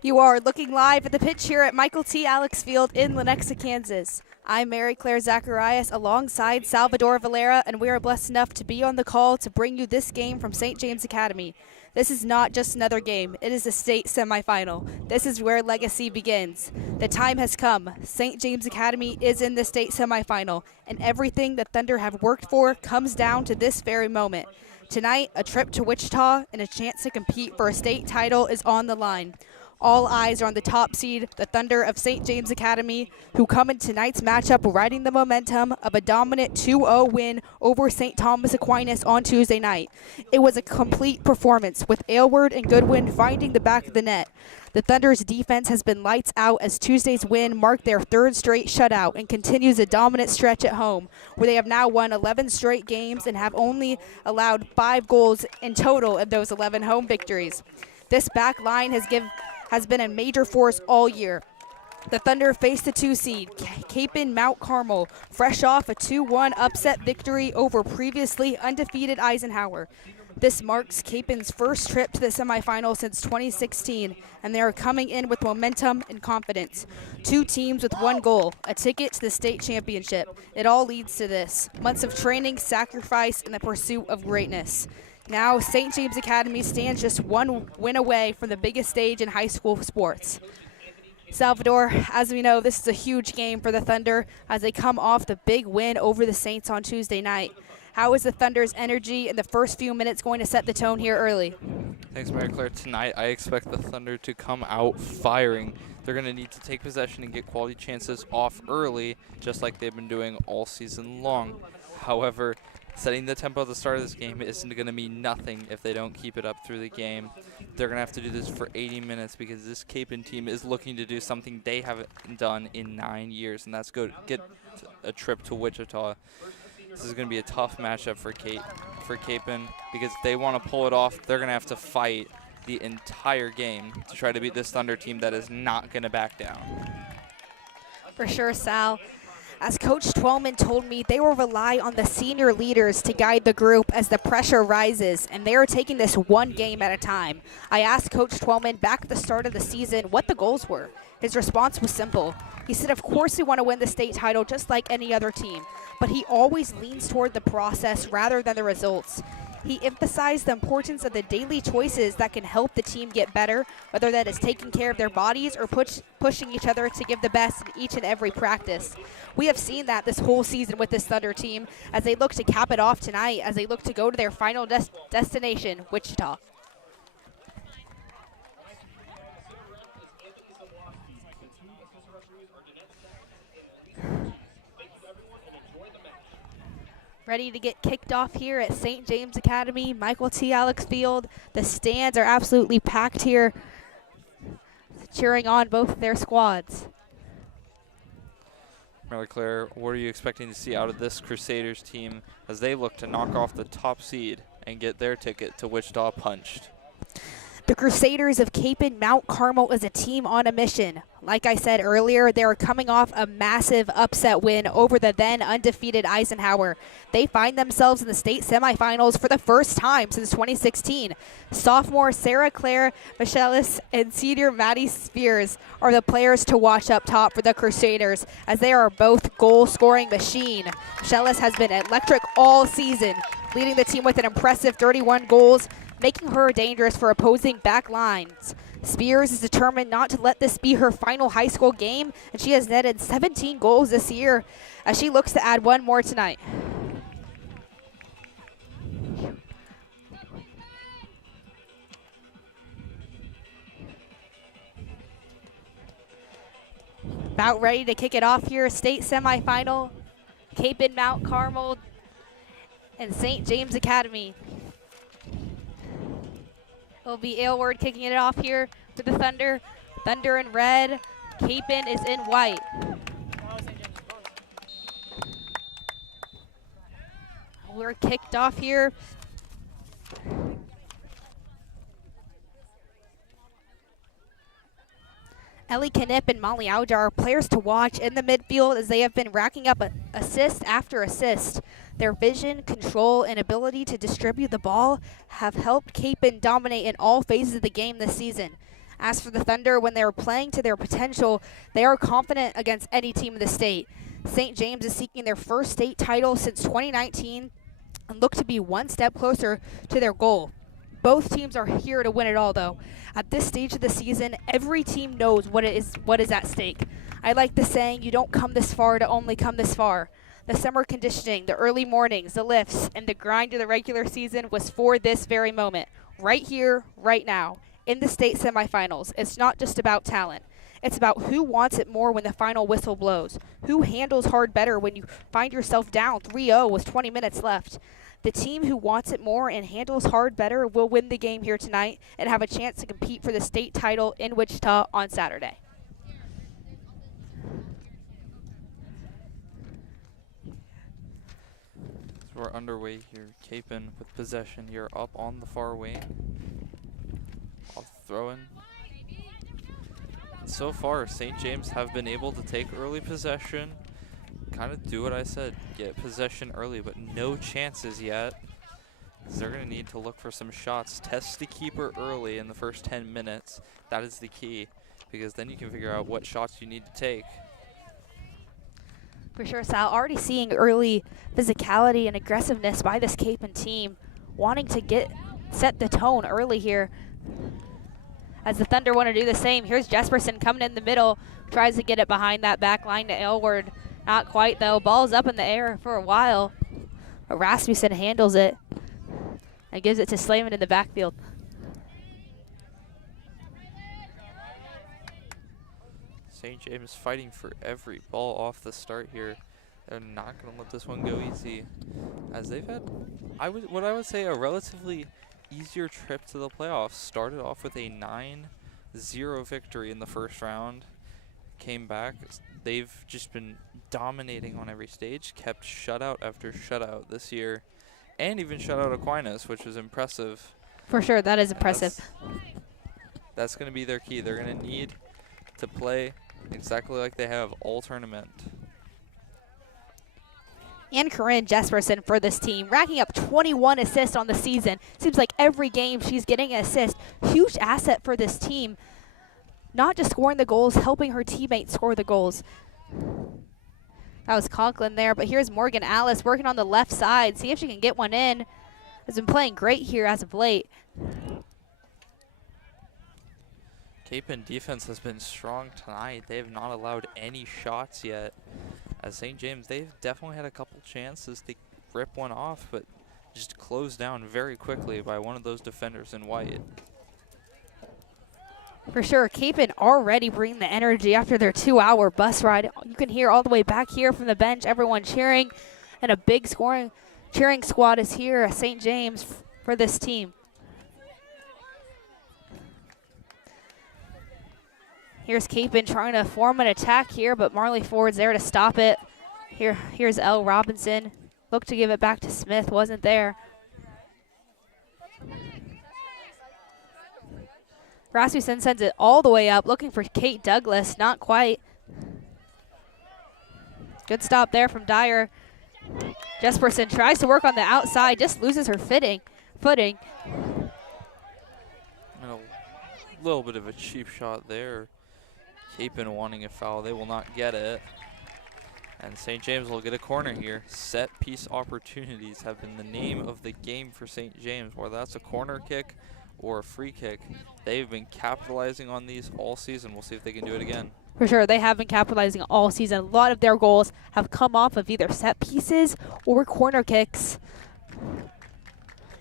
You are looking live at the pitch here at Michael T. Alex Field in Lenexa, Kansas. I'm Mary Claire Zacharias alongside Salvador Valera, and we are blessed enough to be on the call to bring you this game from St. James Academy. This is not just another game. It is a state semifinal. This is where legacy begins. The time has come. St. James Academy is in the state semifinal, and everything the Thunder have worked for comes down to this very moment. Tonight, a trip to Wichita and a chance to compete for a state title is on the line. All eyes are on the top seed, the Thunder of St. James Academy, who come in tonight's matchup riding the momentum of a dominant 2-0 win over St. Thomas Aquinas on Tuesday night. It was a complete performance, with Aylward and Goodwin finding the back of the net. The Thunder's defense has been lights out as Tuesday's win marked their third straight shutout and continues a dominant stretch at home, where they have now won 11 straight games and have only allowed 5 goals in total in those 11 home victories. This back line has been a major force all year. The Thunder face the 2 seed, Kapaun Mount Carmel, fresh off a 2-1 upset victory over previously undefeated Eisenhower. This marks Kapaun's first trip to the semifinal since 2016, and they are coming in with momentum and confidence. 2 teams with 1 goal, a ticket to the state championship. It all leads to this: months of training, sacrifice, and the pursuit of greatness. Now, St. James Academy stands just 1 win away from the biggest stage in high school sports. Salvador, as we know, this is a huge game for the Thunder as they come off the big win over the Saints on Tuesday night. How is the Thunder's energy in the first few minutes going to set the tone here early? Thanks, Mary Claire. Tonight, I expect the Thunder to come out firing. They're going to need to take possession and get quality chances off early, just like they've been doing all season long. However, setting the tempo at the start of this game isn't going to mean nothing if they don't keep it up through the game. They're going to have to do this for 80 minutes because this Kapaun team is looking to do something they haven't done in 9 years, and that's go get a trip to Wichita. This is going to be a tough matchup for Kapaun because if they want to pull it off, they're going to have to fight the entire game to try to beat this Thunder team that is not going to back down. For sure, Sal. As Coach Twellman told me, they will rely on the senior leaders to guide the group as the pressure rises, and they are taking this 1 game at a time. I asked Coach Twellman back at the start of the season what the goals were. His response was simple. He said, of course we want to win the state title just like any other team, but he always leans toward the process rather than the results. He emphasized the importance of the daily choices that can help the team get better, whether that is taking care of their bodies or pushing each other to give the best in each and every practice. We have seen that this whole season with this Thunder team as they look to cap it off tonight, as they look to go to their final destination, Wichita. Ready to get kicked off here at St. James Academy, Michael T. Alex Field. The stands are absolutely packed here, cheering on both of their squads. Mary Claire, what are you expecting to see out of this Crusaders team as they look to knock off the top seed and get their ticket to Wichita punched? The Crusaders of Kapaun Mount Carmel is a team on a mission. Like I said earlier, they are coming off a massive upset win over the then undefeated Eisenhower. They find themselves in the state semifinals for the first time since 2016. Sophomore Sarah Claire Michelis and senior Maddie Spears are the players to watch up top for the Crusaders, as they are both goal-scoring machine. Michelis has been electric all season, leading the team with an impressive 31 goals, making her dangerous for opposing back lines. Spears is determined not to let this be her final high school game, and she has netted 17 goals this year as she looks to add 1 more tonight. About ready to kick it off here, state semifinal, Kapaun Mount Carmel and St. James Academy. It'll be Aylward kicking it off here for the Thunder. Thunder in red, Kapaun is in white. We're kicked off here. Ellie Knipp and Molly Aljar are players to watch in the midfield as they have been racking up assist after assist. Their vision, control, and ability to distribute the ball have helped Kapaun dominate in all phases of the game this season. As for the Thunder, when they are playing to their potential, they are confident against any team in the state. St. James is seeking their first state title since 2019 and look to be one step closer to their goal. Both teams are here to win it all, though. At this stage of the season, every team knows what is at stake. I like the saying, you don't come this far to only come this far. The summer conditioning, the early mornings, the lifts, and the grind of the regular season was for this very moment. Right here, right now, in the state semifinals. It's not just about talent. It's about who wants it more when the final whistle blows. Who handles hard better when you find yourself down 3-0 with 20 minutes left. The team who wants it more and handles hard better will win the game here tonight and have a chance to compete for the state title in Wichita on Saturday. So we're underway here. Kapaun with possession here up on the far wing. Off throw-in. So far, St. James have been able to take early possession, kind of do what I said, get possession early, but no chances yet. So they're going to need to look for some shots. Test the keeper early in the first 10 minutes. That is the key, because then you can figure out what shots you need to take. For sure, Sal. Already seeing early physicality and aggressiveness by this Kapaun team, wanting to set the tone early here. As the Thunder want to do the same, here's Jesperson coming in the middle, tries to get it behind that back line to Aylward. Not quite, though. Ball's up in the air for a while. But Rasmussen handles it and gives it to Slayman in the backfield. St. James fighting for every ball off the start here. They're not going to let this one go easy, as they've had, what I would say, a relatively easier trip to the playoffs. Started off with a 9-0 victory in the first round. Came back. They've just been dominating on every stage. Kept shutout after shutout this year. And even shut out Aquinas, which was impressive. For sure, that is impressive. That's going to be their key. They're going to need to play exactly like they have all tournament. And Corinne Jesperson for this team, racking up 21 assists on the season. Seems like every game she's getting an assist. Huge asset for this team. Not just scoring the goals, helping her teammates score the goals. That was Conklin there, but here's Morgan Alice working on the left side. See if she can get one in. Has been playing great here as of late. Kapaun defense has been strong tonight. They have not allowed any shots yet. As St. James, they've definitely had a couple chances to rip one off, but just closed down very quickly by one of those defenders in white. For sure, Kapaun already bringing the energy after their 2-hour bus ride. You can hear all the way back here from the bench, everyone cheering, and a big cheering squad is here at St. James for this team. Here's Kapaun trying to form an attack here, but Marley Ford's there to stop it. Here's L. Robinson. Looked to give it back to Smith, wasn't there. Rasmussen sends it all the way up, looking for Kate Douglas, not quite. Good stop there from Dyer. Jesperson tries to work on the outside, just loses her footing. And a little bit of a cheap shot there. Kapaun wanting a foul, they will not get it. And St. James will get a corner here. Set piece opportunities have been the name of the game for St. James, whether that's a corner kick or a free kick. They've been capitalizing on these all season. We'll see if they can do it again. For sure, they have been capitalizing all season. A lot of their goals have come off of either set pieces or corner kicks.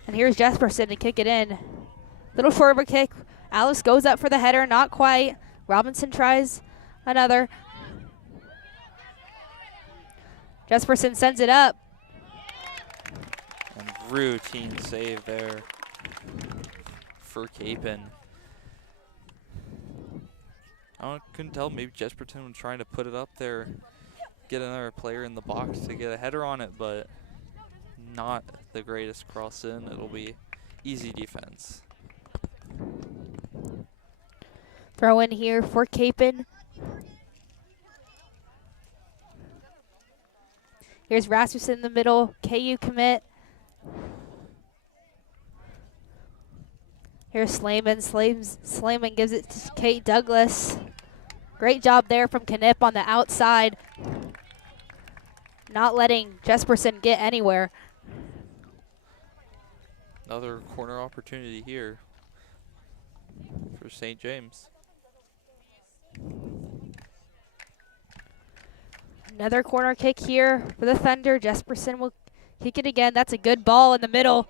And here's Jesperson to kick it in. Little short of a kick. Alice goes up for the header, not quite. Robinson tries another. Jesperson sends it up. And routine save there for Kapaun. I couldn't tell. Maybe Jesperson was trying to put it up there, get another player in the box to get a header on it, but not the greatest cross in. It'll be easy defense. Throw in here for Kapaun. Here's Rasmussen in the middle. KU commit. Here's Slayman. Slayman gives it to Kate Douglas. Great job there from Knipp on the outside. Not letting Jesperson get anywhere. Another corner opportunity here for St. James. Another corner kick here for the Thunder. Jesperson will kick it again. That's a good ball in the middle.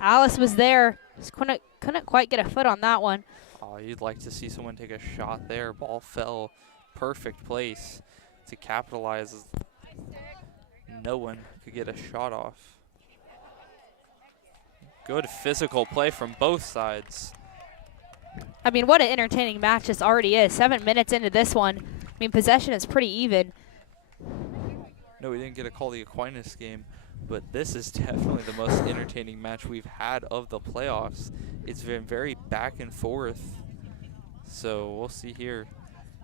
Alice was there. Just couldn't quite get a foot on that one. Oh, you'd like to see someone take a shot there. Ball fell. Perfect place to capitalize. No one could get a shot off. Good physical play from both sides. I mean, what an entertaining match this already is. 7 minutes into this one. I mean, possession is pretty even. No, we didn't get a call the Aquinas game, but this is definitely the most entertaining match we've had of the playoffs. It's been very back and forth. So we'll see here.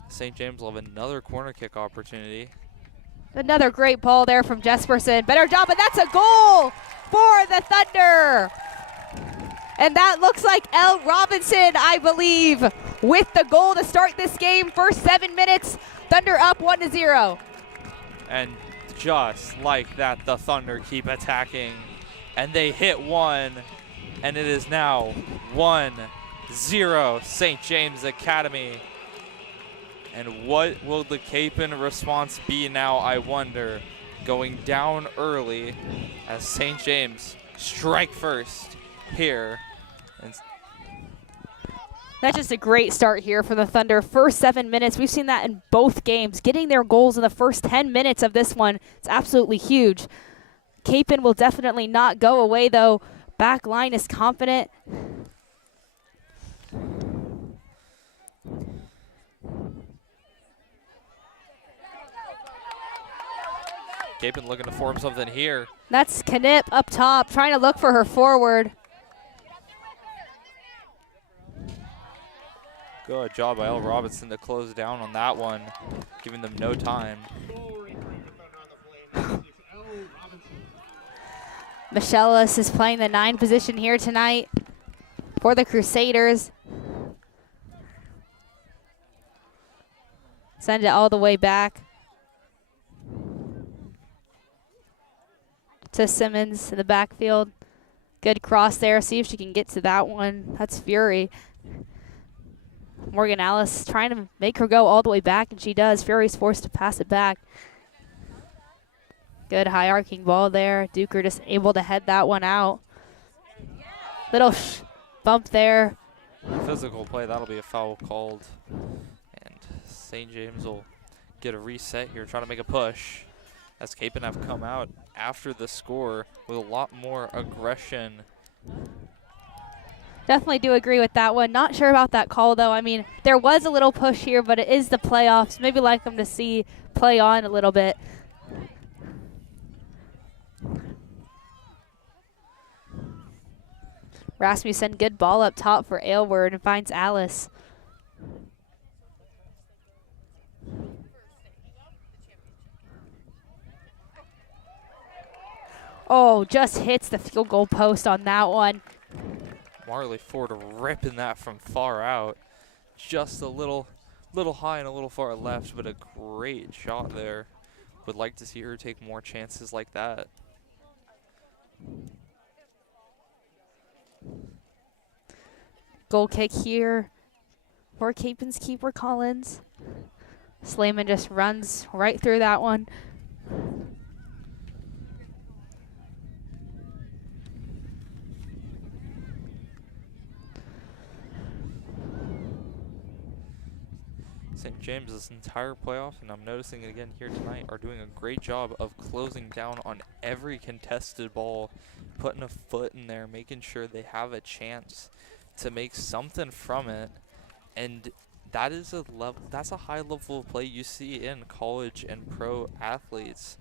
St. James will have another corner kick opportunity. Another great ball there from Jesperson. Better job, and that's a goal for the Thunder. And that looks like Elle Robinson, I believe, with the goal to start this game. First 7 minutes, Thunder up 1-0. And just like that, the Thunder keep attacking. And they hit one, and it is now 1-0 St. James Academy. And what will the Kapaun response be now, I wonder? Going down early as St. James strike first here. And that's just a great start here for the Thunder. First 7 minutes, we've seen that in both games. Getting their goals in the first 10 minutes of this one, it's absolutely huge. Kapaun will definitely not go away, though. Back line is confident. Kapaun looking to form something here. That's Knipp up top, trying to look for her forward. Good job by Elle Robinson to close down on that one, giving them no time. Michelis is playing the 9 position here tonight for the Crusaders. Send it all the way back to Simmons in the backfield. Good cross there. See if she can get to that one. That's Fury. Morgan Alice trying to make her go all the way back, and she does. Fury's forced to pass it back. Good high arcing ball there. Duker just able to head that one out. Little bump there. Physical play, that'll be a foul called. And St. James will get a reset here, trying to make a push. As Kapaun have come out after the score with a lot more aggression. Definitely do agree with that one. Not sure about that call, though. I mean, there was a little push here, but it is the playoffs. Maybe like them to see play on a little bit. Rasmussen, good ball up top for Aylward and finds Alice. Oh, just hits the field goal post on that one. Marley Ford ripping that from far out. Just a little high and a little far left, but a great shot there. Would like to see her take more chances like that. Goal kick here for Kapaun's keeper, Collins. Slayman just runs right through that one. St. James this entire playoff, and I'm noticing it again here tonight, are doing a great job of closing down on every contested ball, putting a foot in there, making sure they have a chance to make something from it. And that is that's a high level of play you see in college and pro athletes.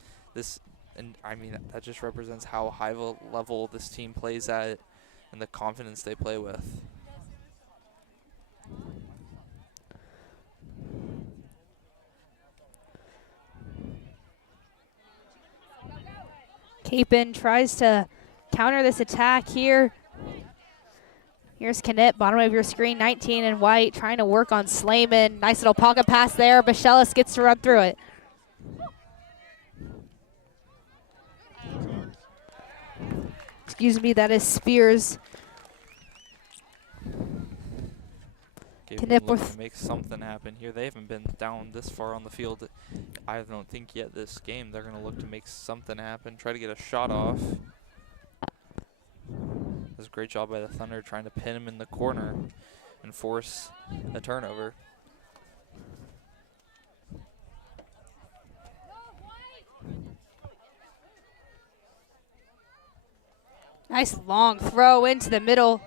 And I mean, that just represents how high of a level this team plays at and the confidence they play with. Kapaun tries to counter this attack here. Here's Knipp, bottom of your screen, 19 in white, trying to work on Slayman. Nice little pocket pass there. Michelis gets to run through it. Excuse me, that is Spears. Looking to make something happen here. They haven't been down this far on the field, I don't think, yet this game. They're going to look to make something happen, try to get a shot off. That's a great job by the Thunder trying to pin him in the corner and force a turnover. Nice long throw into the middle.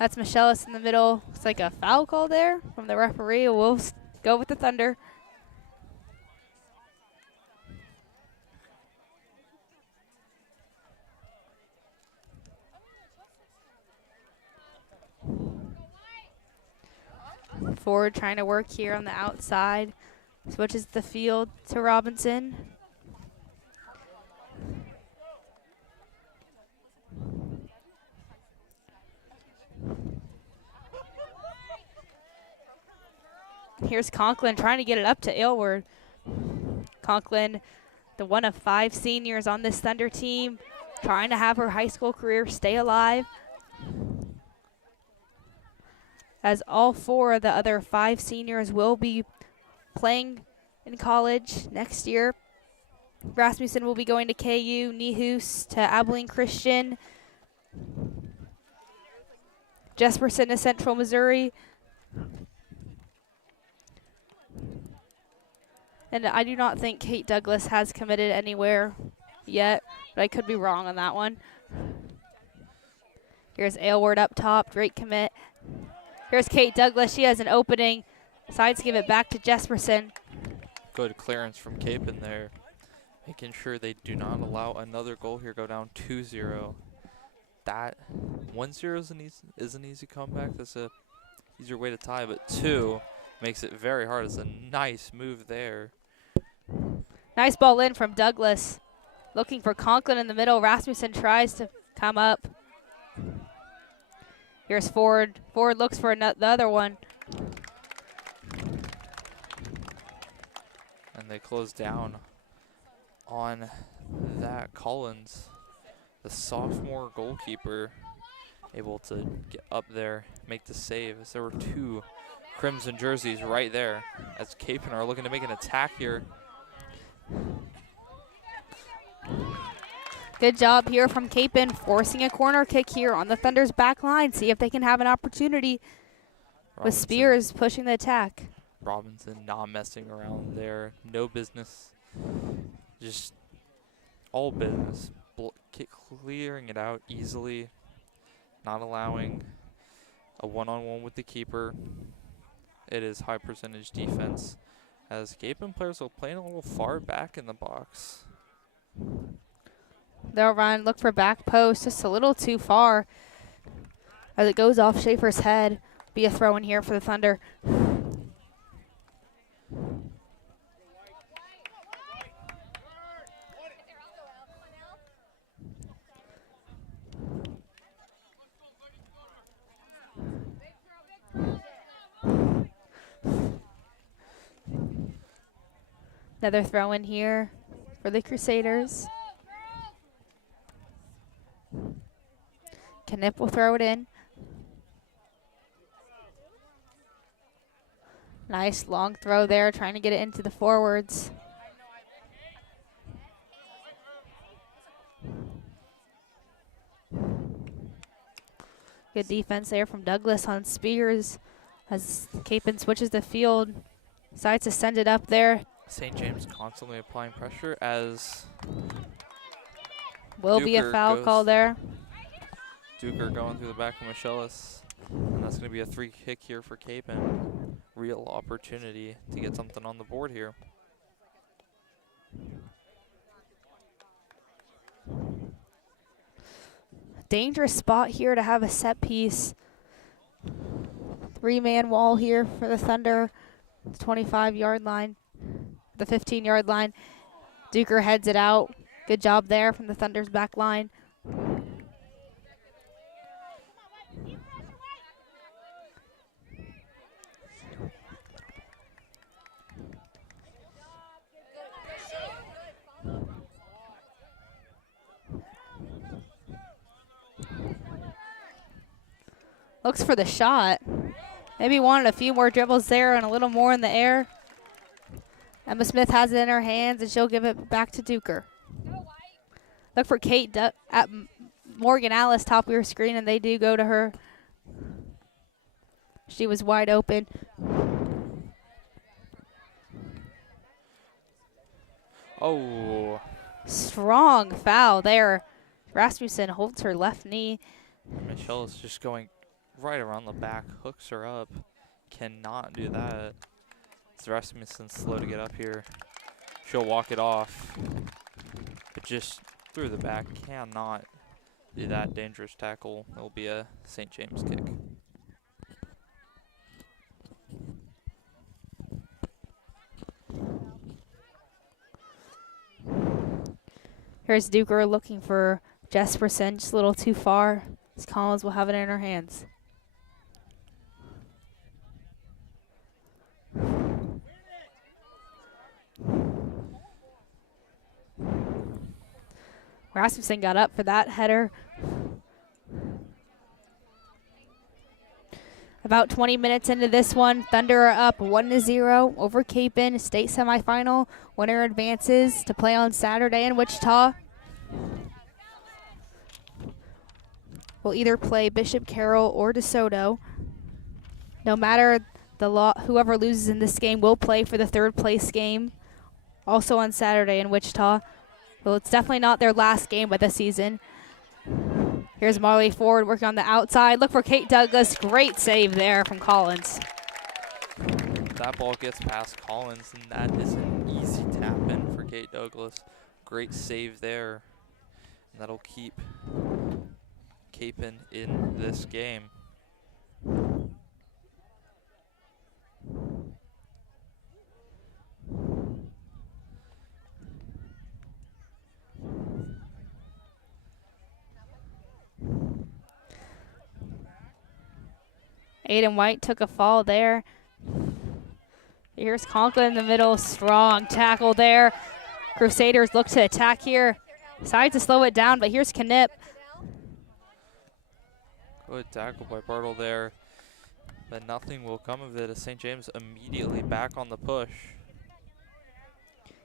That's Michelis in the middle. It's like a foul call there from the referee. We'll go with the Thunder. Ford trying to work here on the outside. Switches the field to Robinson. Here's Conklin trying to get it up to Aylward. Conklin, the one of 5 seniors on this Thunder team, trying to have her high school career stay alive. As all 4 of the other 5 seniors will be playing in college next year. Rasmussen will be going to KU, Nehus to Abilene Christian, Jesperson to Central Missouri. And I do not think Kate Douglas has committed anywhere yet, but I could be wrong on that one. Here's Aylward up top, great commit. Here's Kate Douglas, she has an opening. Sides give it back to Jesperson. Good clearance from Kapaun there, making sure they do not allow another goal here, go down 2-0. That 1-0 is an easy comeback. That's a easier way to tie, but 2 makes it very hard. It's a nice move there. Nice ball in from Douglas. Looking for Conklin in the middle. Rasmussen tries to come up. Here's Ford. Ford looks for the other one. And they close down on that. Collins, the sophomore goalkeeper, able to get up there, make the save, as there were 2 crimson jerseys right there, as Kapaun are looking to make an attack here. Good job here from Kapaun, forcing a corner kick here on the Thunder's back line. See if they can have an opportunity with Spears pushing the attack. Robinson not messing around there. No business. Just all business. Clearing it out easily. Not allowing a one-on-one with the keeper. It is high percentage defense, as Kapaun players are playing a little far back in the box. They'll run, look for back post, just a little too far. As it goes off Schaefer's head, be a throw in here for the Thunder. Another throw in here for the Crusaders. Knipp will throw it in. Nice long throw there, trying to get it into the forwards. Good defense there from Douglas on Spears as Kapaun switches the field. Decides to send it up there. St. James constantly applying pressure, as will be a foul call there. Duker going through the back of Michelis, and that's going to be a 3 kick here for Kapaun. Real opportunity to get something on the board here. Dangerous spot here to have a set piece. 3-man wall here for the Thunder. 25-yard line, the 15-yard line. Duker heads it out. Good job there from the Thunder's back line. Looks for the shot. Maybe wanted a few more dribbles there and a little more in the air. Emma Smith has it in her hands, and she'll give it back to Duker. Look for Kate at Morgan Alice, top of your screen, and they do go to her. She was wide open. Oh. Strong foul there. Rasmussen holds her left knee. Michelle is just going right around the back, hooks her up. Cannot do that. It's Rasmussen slow to get up here. She'll walk it off. But just through the back, cannot do that dangerous tackle. It'll be a St. James kick. Here's Duker looking for Jesperson, just a little too far. As Collins will have it in her hands. Rasmussen got up for that header. About 20 minutes into this one, Thunder are up 1-0 over Kapaun. State semifinal. Winner advances to play on Saturday in Wichita. We'll either play Bishop Carroll or DeSoto. No matter whoever loses in this game will play for the third place game, also on Saturday in Wichita. Well, it's definitely not their last game of the season. Here's Marley Ford working on the outside. Look for Kate Douglas. Great save there from Collins. That ball gets past Collins, and that is an easy tap in for Kate Douglas. Great save there. And that'll keep Kapaun in this game. Aiden White took a fall there. Here's Conklin in the middle. Strong tackle there. Crusaders look to attack here. Decides to slow it down, but here's Knipp. Good tackle by Bartle there. But nothing will come of it as St. James immediately back on the push.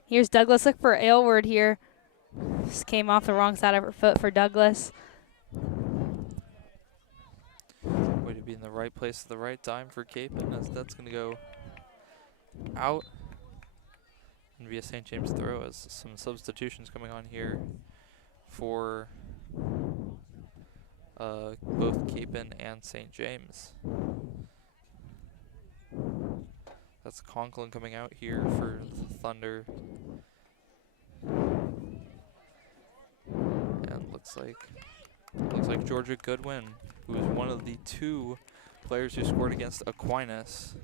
Here's Douglas. Look for Aylward here. Just came off the wrong side of her foot for Douglas. Way to be in the right place at the right time for Kapaun, as that's going to go out and be a St. James throw, as some substitutions coming on here for both Kapaun and St. James. That's Conklin coming out here for the Thunder. And looks like Georgia Goodwin, who is one of the two players who scored against Aquinas.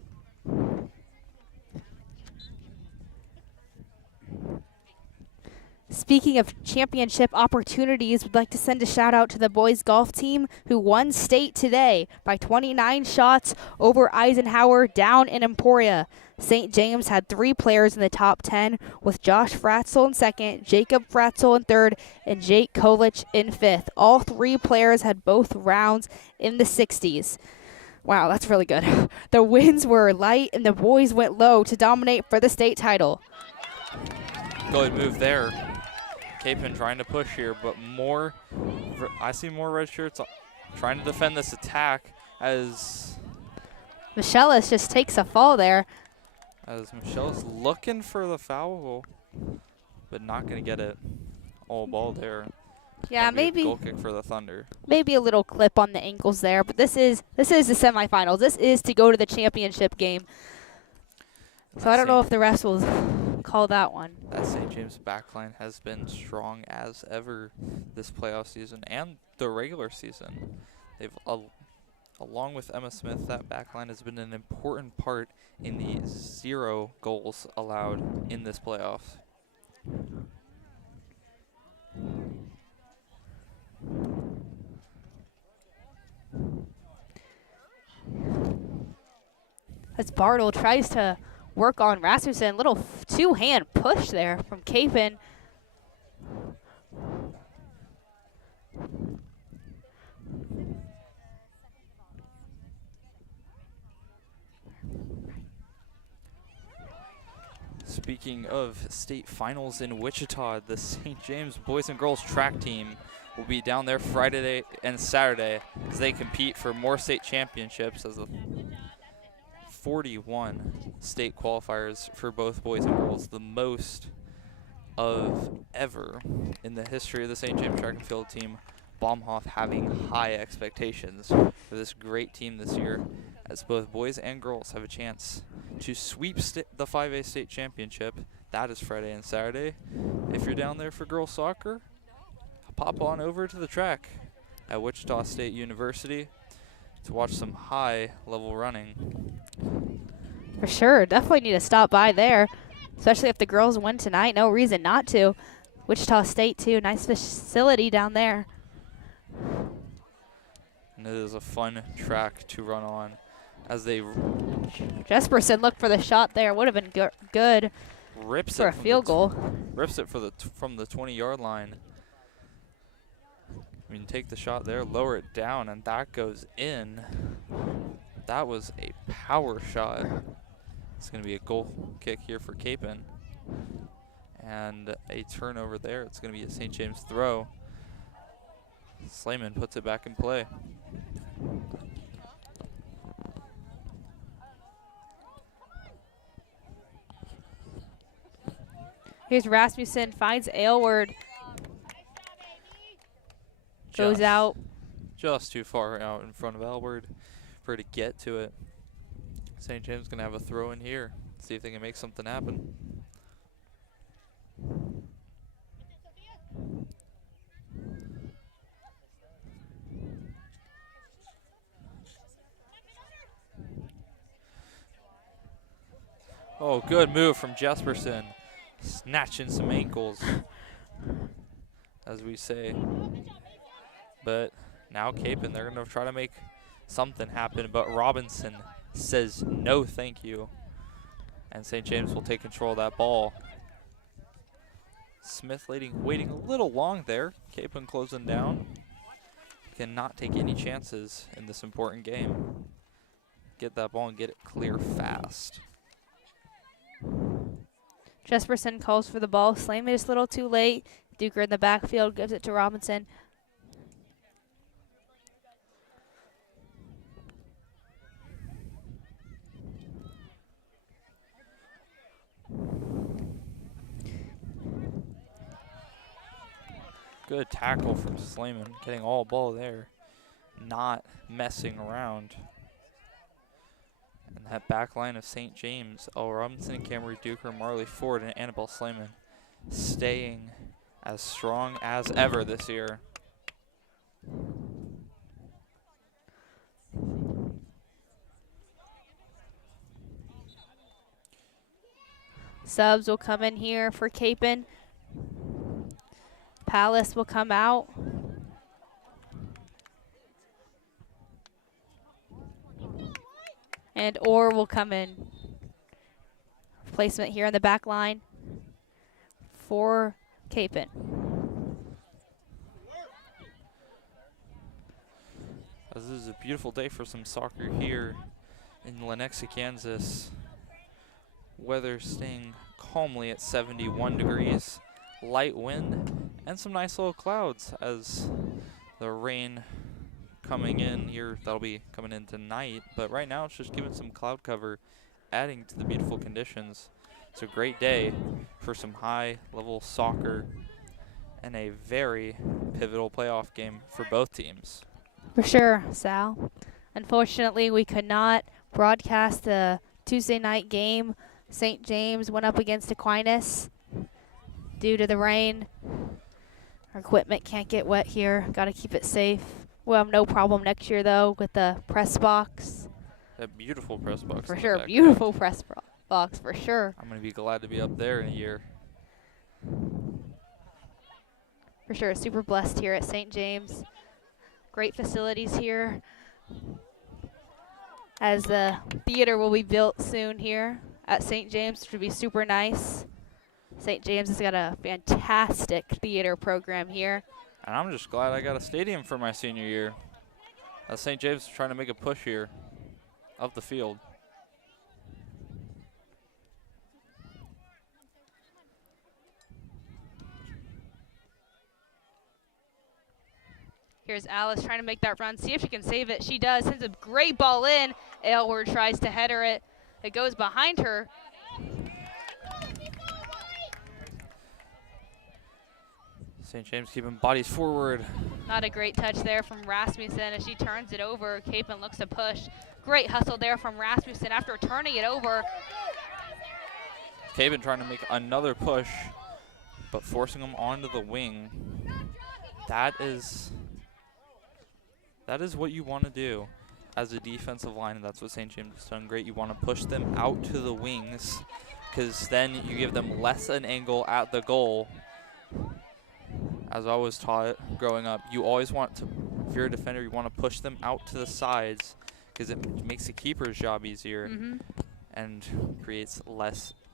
Speaking of championship opportunities, we'd like to send a shout out to the boys golf team who won state today by 29 shots over Eisenhower down in Emporia. St. James had 3 players in the top 10, with Josh Fratzel in second, Jacob Fratzel in third, and Jake Kolich in fifth. All 3 players had both rounds in the 60s. Wow, that's really good. The winds were light and the boys went low to dominate for the state title. Good move there. Kapaun trying to push here, but I see more red shirts trying to defend this attack as Michelis just takes a fall there. As Michelle's looking for the foul, but not going to get it. All ball there. Yeah, maybe a goal kick for the Thunder. Maybe a little clip on the ankles there, but this is the semifinals. This is to go to the championship game. So I don't know if the refs will call that one. That St. James backline has been strong as ever this playoff season and the regular season. They've, along with Emma Smith, that backline has been an important part in the 0 goals allowed in this playoffs. As Bartle tries to work on Rasmussen, little 2-hand push there from Kapaun. Speaking of state finals in Wichita, the St. James boys and girls track team will be down there Friday and Saturday as they compete for more state championships as the 41 state qualifiers for both boys and girls, the most of ever in the history of the St. James track and field team. Baumhoff having high expectations for this great team this year, as both boys and girls have a chance to sweep the 5A state championship. That is Friday and Saturday. If you're down there for girls soccer, pop on over to the track at Wichita State University to watch some high-level running. For sure. Definitely need to stop by there, especially if the girls win tonight. No reason not to. Wichita State, too. Nice facility down there. And it is a fun track to run on as they Jesperson looked for the shot there. Would have been good rips for it a field goal. Rips it from the 20-yard line. I mean, take the shot there, lower it down, and that goes in. That was a power shot. It's going to be a goal kick here for Kapaun. And a turnover there. It's going to be a St. James throw. Slayman puts it back in play. Here's Rasmussen, finds Aylward. Goes out. Just too far out in front of Aylward for her to get to it. St. James going to have a throw in here. See if they can make something happen. Oh, good move from Jesperson. Snatching some ankles, as we say. But now Kapaun, they're going to try to make something happen, but Robinson says no thank you. And St. James will take control of that ball. Smith waiting a little long there. Kapaun closing down. Cannot take any chances in this important game. Get that ball and get it clear fast. Jesperson calls for the ball. Slayman is a little too late. Duker in the backfield gives it to Robinson. Good tackle from Slayman, getting all ball there, not messing around. And that back line of St. James, Robinson, Camry Duker, Marley Ford, and Annabelle Slayman staying as strong as ever this year. Subs will come in here for Kapaun. Palace will come out. And Orr will come in. Placement here on the back line for Kapaun. This is a beautiful day for some soccer here in Lenexa, Kansas. Weather staying calmly at 71 degrees. Light wind and some nice little clouds as the rain coming in here. That'll be coming in tonight, but right now it's just giving some cloud cover, adding to the beautiful conditions. It's a great day for some high-level soccer and a very pivotal playoff game for both teams. For sure, Sal. Unfortunately, we could not broadcast the Tuesday night game. St. James went up against Aquinas due to the rain. Our equipment can't get wet here. Got to keep it safe. We'll have no problem next year, though, with the press box. That beautiful press box. For sure, beautiful press box, for sure. I'm going to be glad to be up there in a year. For sure, super blessed here at St. James. Great facilities here. As the theater will be built soon here at St. James, which would be super nice. St. James has got a fantastic theater program here. And I'm just glad I got a stadium for my senior year. St. James is trying to make a push here up the field. Here's Alice trying to make that run. See if she can save it. She does. Sends a great ball in. Aylward tries to header it. It goes behind her. St. James keeping bodies forward. Not a great touch there from Rasmussen as she turns it over. Kapaun looks to push. Great hustle there from Rasmussen after turning it over. Kapaun trying to make another push, but forcing him onto the wing. That is what you want to do as a defensive line, and that's what St. James has done great. You want to push them out to the wings, because then you give them less an angle at the goal. As I was taught growing up, you always want to, if you're a defender, you want to push them out to the sides, because it makes the keeper's job easier and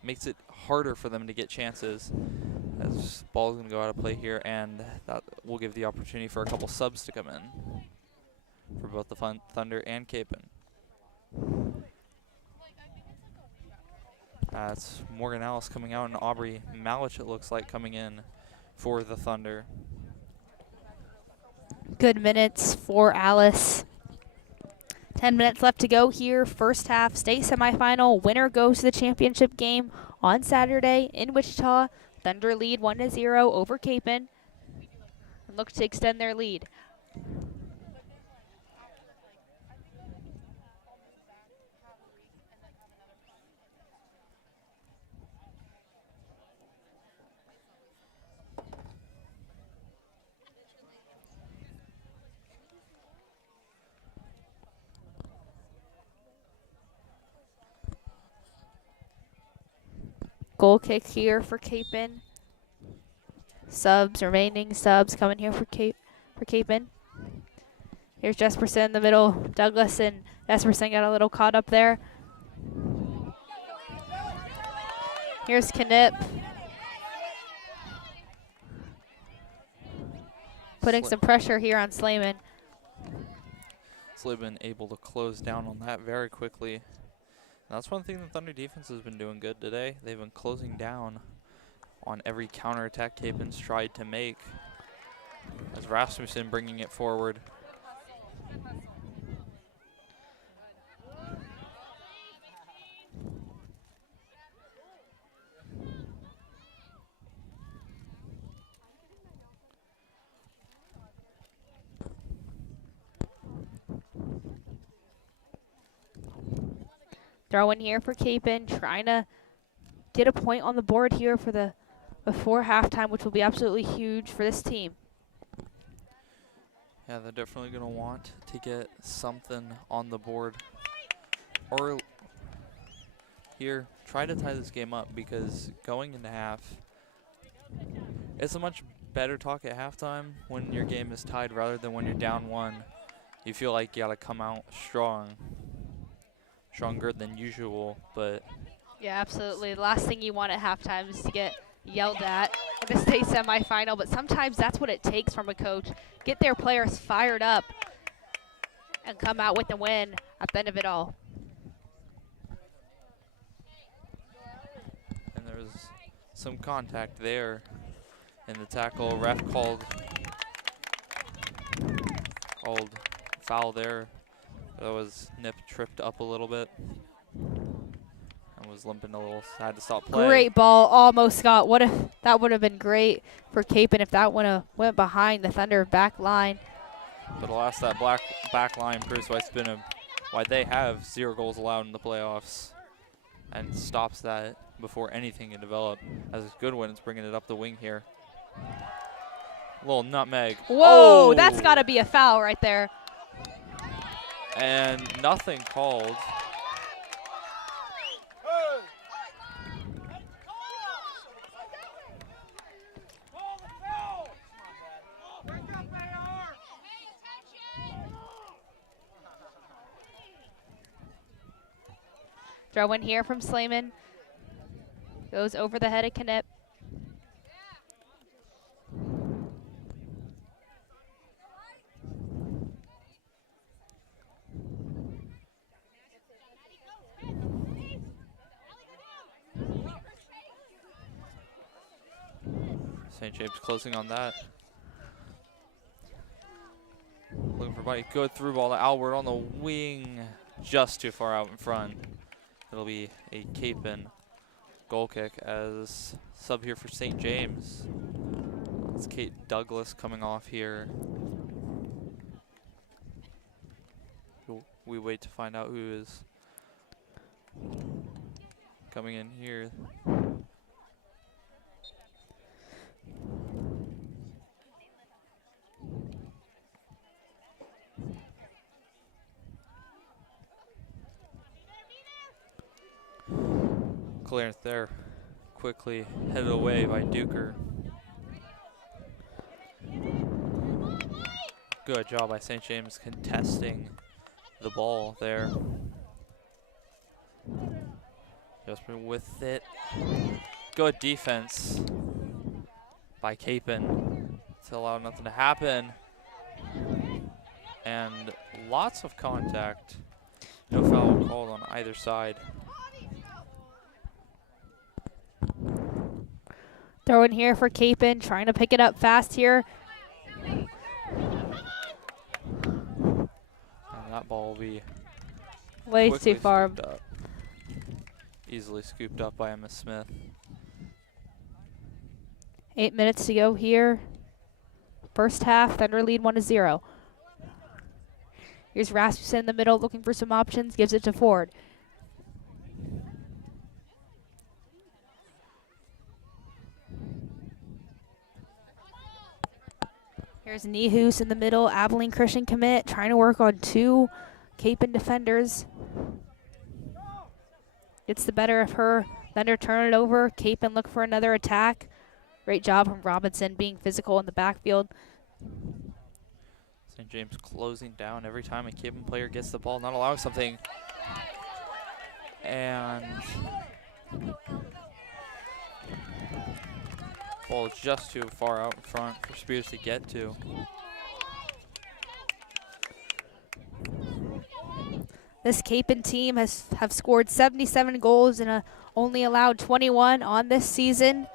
makes it harder for them to get chances. As ball's going to go out of play here, and that will give the opportunity for a couple subs to come in for both the Thunder and Kapaun. That's Morgan Alice coming out, and Aubrey Malich, it looks like, coming in for the Thunder. Good minutes for Alice. 10 minutes left to go here. First half state semifinal. Winner goes to the championship game on Saturday in Wichita. Thunder lead 1-0 over Kapaun and look to extend their lead. Goal kick here for Kapaun. Remaining subs coming here for Kapaun. Here's Jesperson in the middle. Douglas and Jesperson got a little caught up there. Here's Knipp. Putting some pressure here on Slayman. Slayman able to close down on that very quickly. That's one thing the Thunder defense has been doing good today. They've been closing down on every counterattack Kapaun's tried to make. As Rasmussen bringing it forward. Throw in here for Kapaun, trying to get a point on the board here for before halftime, which will be absolutely huge for this team. Yeah, they're definitely going to want to get something on the board. Or here, try to tie this game up, because going into half, it's a much better talk at halftime when your game is tied rather than when you're down one. You feel like you got to come out stronger than usual, but yeah, absolutely. The last thing you want at halftime is to get yelled at in the state semifinal, but sometimes that's what it takes from a coach. Get their players fired up and come out with the win at the end of it all. And there was some contact there in the tackle. Ref called foul there. That was Knipp tripped up a little bit and was limping a little. Had to stop play. Great ball, almost got. That would have been great for Kapaun if that went behind the Thunder back line. But alas, that back line proves why they have 0 goals allowed in the playoffs, and stops that before anything can develop. As Goodwin is bringing it up the wing here. Little nutmeg. Whoa, that's got to be a foul right there. And nothing called. Throw in here from Slayman. Goes over the head of Knipp. St. James closing on that. everybody. Good through ball to Albert on the wing. Just too far out in front. It'll be a Kapaun goal kick as sub here for St. James. It's Kate Douglas coming off here. We wait to find out who is coming in here. Clearance there, quickly headed away by Duker. Good job by St. James contesting the ball there. Just with it. Good defense by Kapaun to allow nothing to happen. And lots of contact. No foul called on either side. Throw in here for Kapaun, trying to pick it up fast here. And that ball will be way too far. Up. Easily scooped up by Emma Smith. 8 minutes to go here. First half, Thunder lead 1-0. Here's Rasmussen in the middle looking for some options, gives it to Ford. Here's Nihus in the middle, Abilene Christian commit, trying to work on two Kapaun defenders. Gets the better of her. Thunder turn it over. Kapaun look for another attack. Great job from Robinson being physical in the backfield. St. James closing down every time a Kapaun player gets the ball, not allowing something. And ball is just too far out in front for Spears to get to. This Kapaun team have scored 77 goals and only allowed 21 on this season.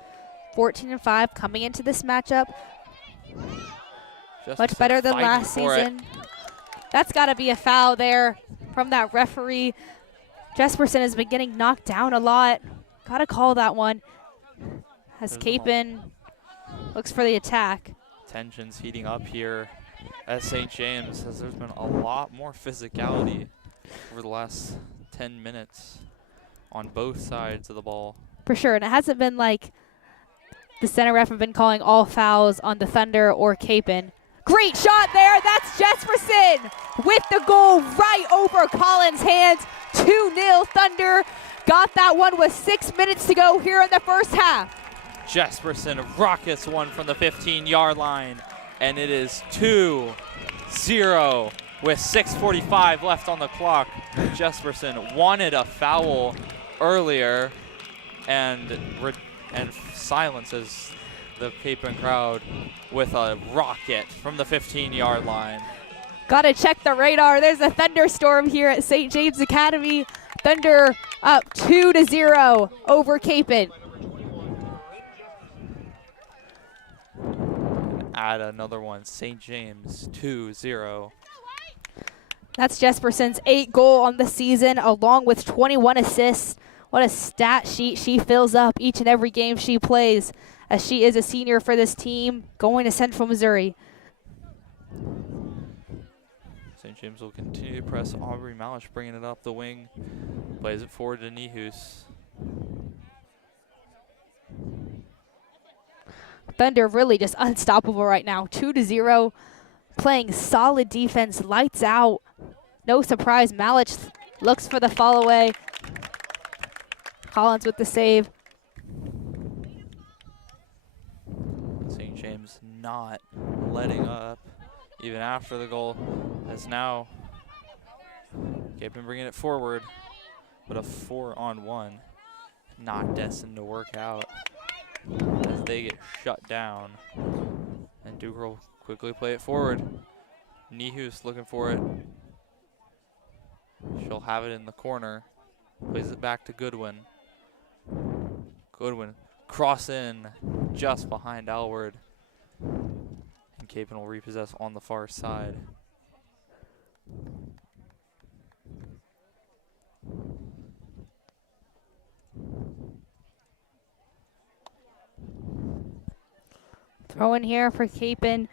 14-5 coming into this matchup. Much better than last season. That's got to be a foul there from that referee. Jesperson has been getting knocked down a lot. Got to call that one. As Kapaun looks for the attack. Tensions heating up here at St. James as there's been a lot more physicality over the last 10 minutes on both sides of the ball. For sure, and it hasn't been like the center ref have been calling all fouls on the Thunder or Kapaun. Great shot there, that's Jesperson with the goal right over Collins' hands. 2-0 Thunder, got that one with 6 minutes to go here in the first half. Jesperson rockets one from the 15-yard line, and it is 2-0 with 6:45 left on the clock. Jesperson wanted a foul earlier and silences the Kapaun crowd with a rocket from the 15-yard line. Got to check the radar. There's a thunderstorm here at St. James Academy. Thunder up 2-0 over Kapaun. Add another one, St. James 2-0. That's Jesperson's 8th goal on the season, along with 21 assists. What a stat sheet she fills up each and every game she plays, as she is a senior for this team going to Central Missouri. St. James will continue to press. Aubrey Malish bringing it up the wing. Plays it forward to Nihus. Thunder really just unstoppable right now. 2-0, playing solid defense, lights out. No surprise, Malish looks for the fall away. Collins with the save. St. James not letting up even after the goal, as now Kapaun bringing it forward, but a 4-on-1 not destined to work out as they get shut down. And Duke will quickly play it forward. Nihus looking for it. She'll have it in the corner. Plays it back to Goodwin. Goodwin cross in just behind Alward. And Kapaun will repossess on the far side. Throw in here for Kapaun.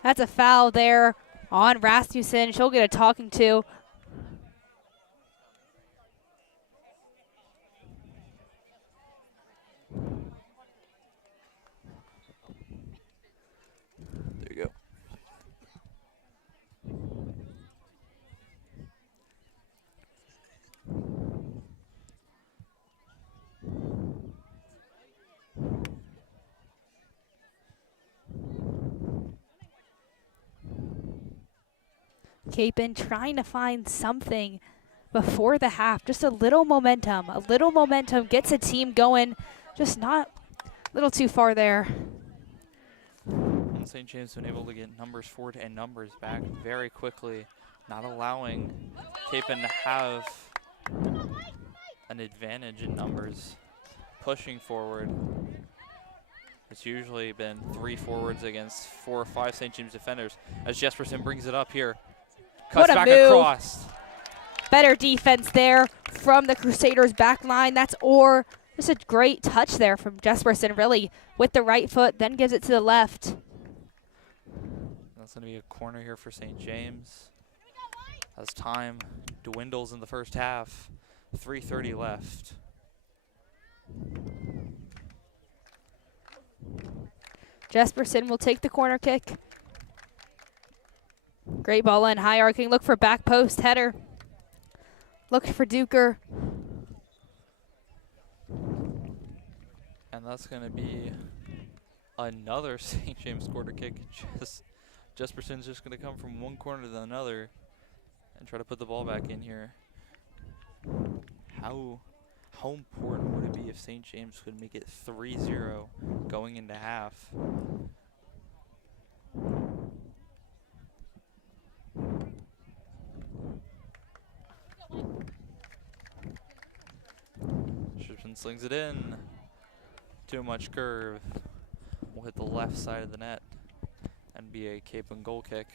That's a foul there on Rasmussen. She'll get a talking to. There you go. Kapaun trying to find something before the half. Just a little momentum. A little momentum gets a team going. Just not a little too far there. And St. James been able to get numbers forward and numbers back very quickly, not allowing Kapaun to have an advantage in numbers. Pushing forward. It's usually been 3 forwards against 4 or 5 St. James defenders. As Jesperson brings it up here. Cuts back across. Better defense there from the Crusaders back line. That's Orr. Just a great touch there from Jesperson, really, with the right foot, then gives it to the left. That's going to be a corner here for St. James. As time dwindles in the first half, 3:30 left. Jesperson will take the corner kick. Great ball in, high arcing. Look for back post header. Look for Duker. And that's going to be another St. James corner kick. Jesperson's just going to come from one corner to another and try to put the ball back in here. How important would it be if St. James could make it 3-0 going into half? Shipson slings it in. Too much curve. Will hit the left side of the net and be a Kapaun goal kick.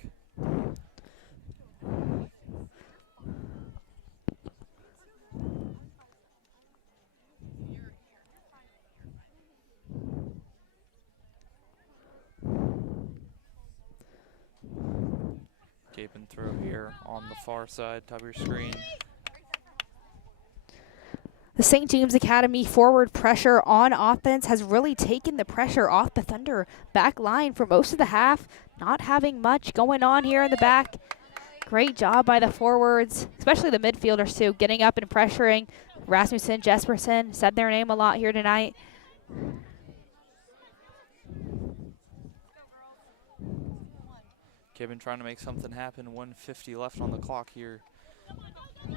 Kapaun throw here on the far side, top of your screen. The St. James Academy forward pressure on offense has really taken the pressure off the Thunder back line for most of the half. Not having much going on here in the back. Great job by the forwards, especially the midfielders too, getting up and pressuring. Rasmussen, Jesperson, said their name a lot here tonight. Kapaun trying to make something happen. 1:50 left on the clock here,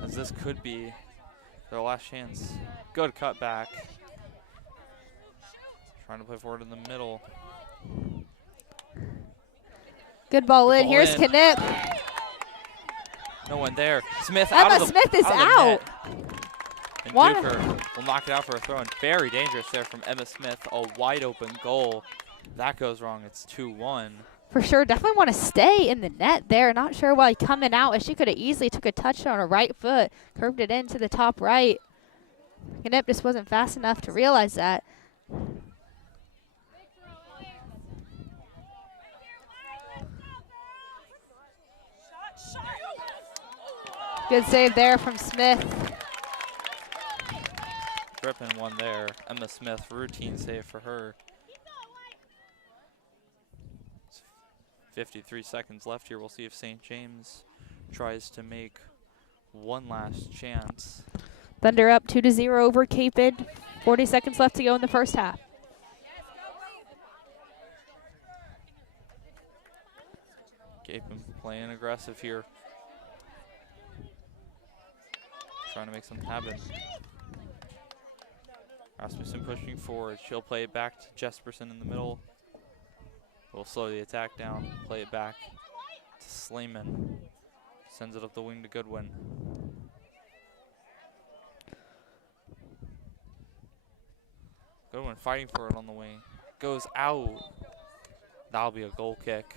as this could be their last chance. Good cut back. Trying to play forward in the middle. Good ball in. Here's Knipp. No one there. Smith Emma out of the Smith is out. And Duker will knock it out for a throw. And very dangerous there from Emma Smith. A wide open goal. That goes wrong. It's 2-1. For sure, definitely want to stay in the net there. Not sure why coming out, as she could have easily took a touch on her right foot, curved it into the top right. Knipp just wasn't fast enough to realize that. Good save there from Smith. Gripping one there. Emma Smith, routine save for her. 53 seconds left here. We'll see if St. James tries to make one last chance. Thunder up 2-0 over Kapaun. 40 seconds left to go in the first half. Kapaun playing aggressive here. Trying to make something happen. Rasmussen pushing forward. She'll play it back to Jesperson in the middle. We'll slow the attack down, play it back to Sleeman. Sends it up the wing to Goodwin. Goodwin fighting for it on the wing. Goes out. That'll be a goal kick.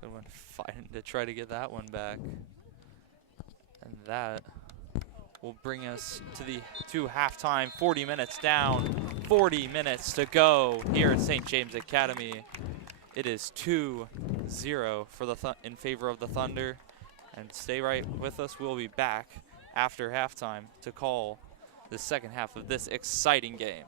Good one fighting to try to get that one back. And that will bring us to halftime. 40 minutes down, 40 minutes to go here at St. James Academy. It is 2-0 for in favor of the Thunder. And stay right with us. We'll be back after halftime to call the second half of this exciting game.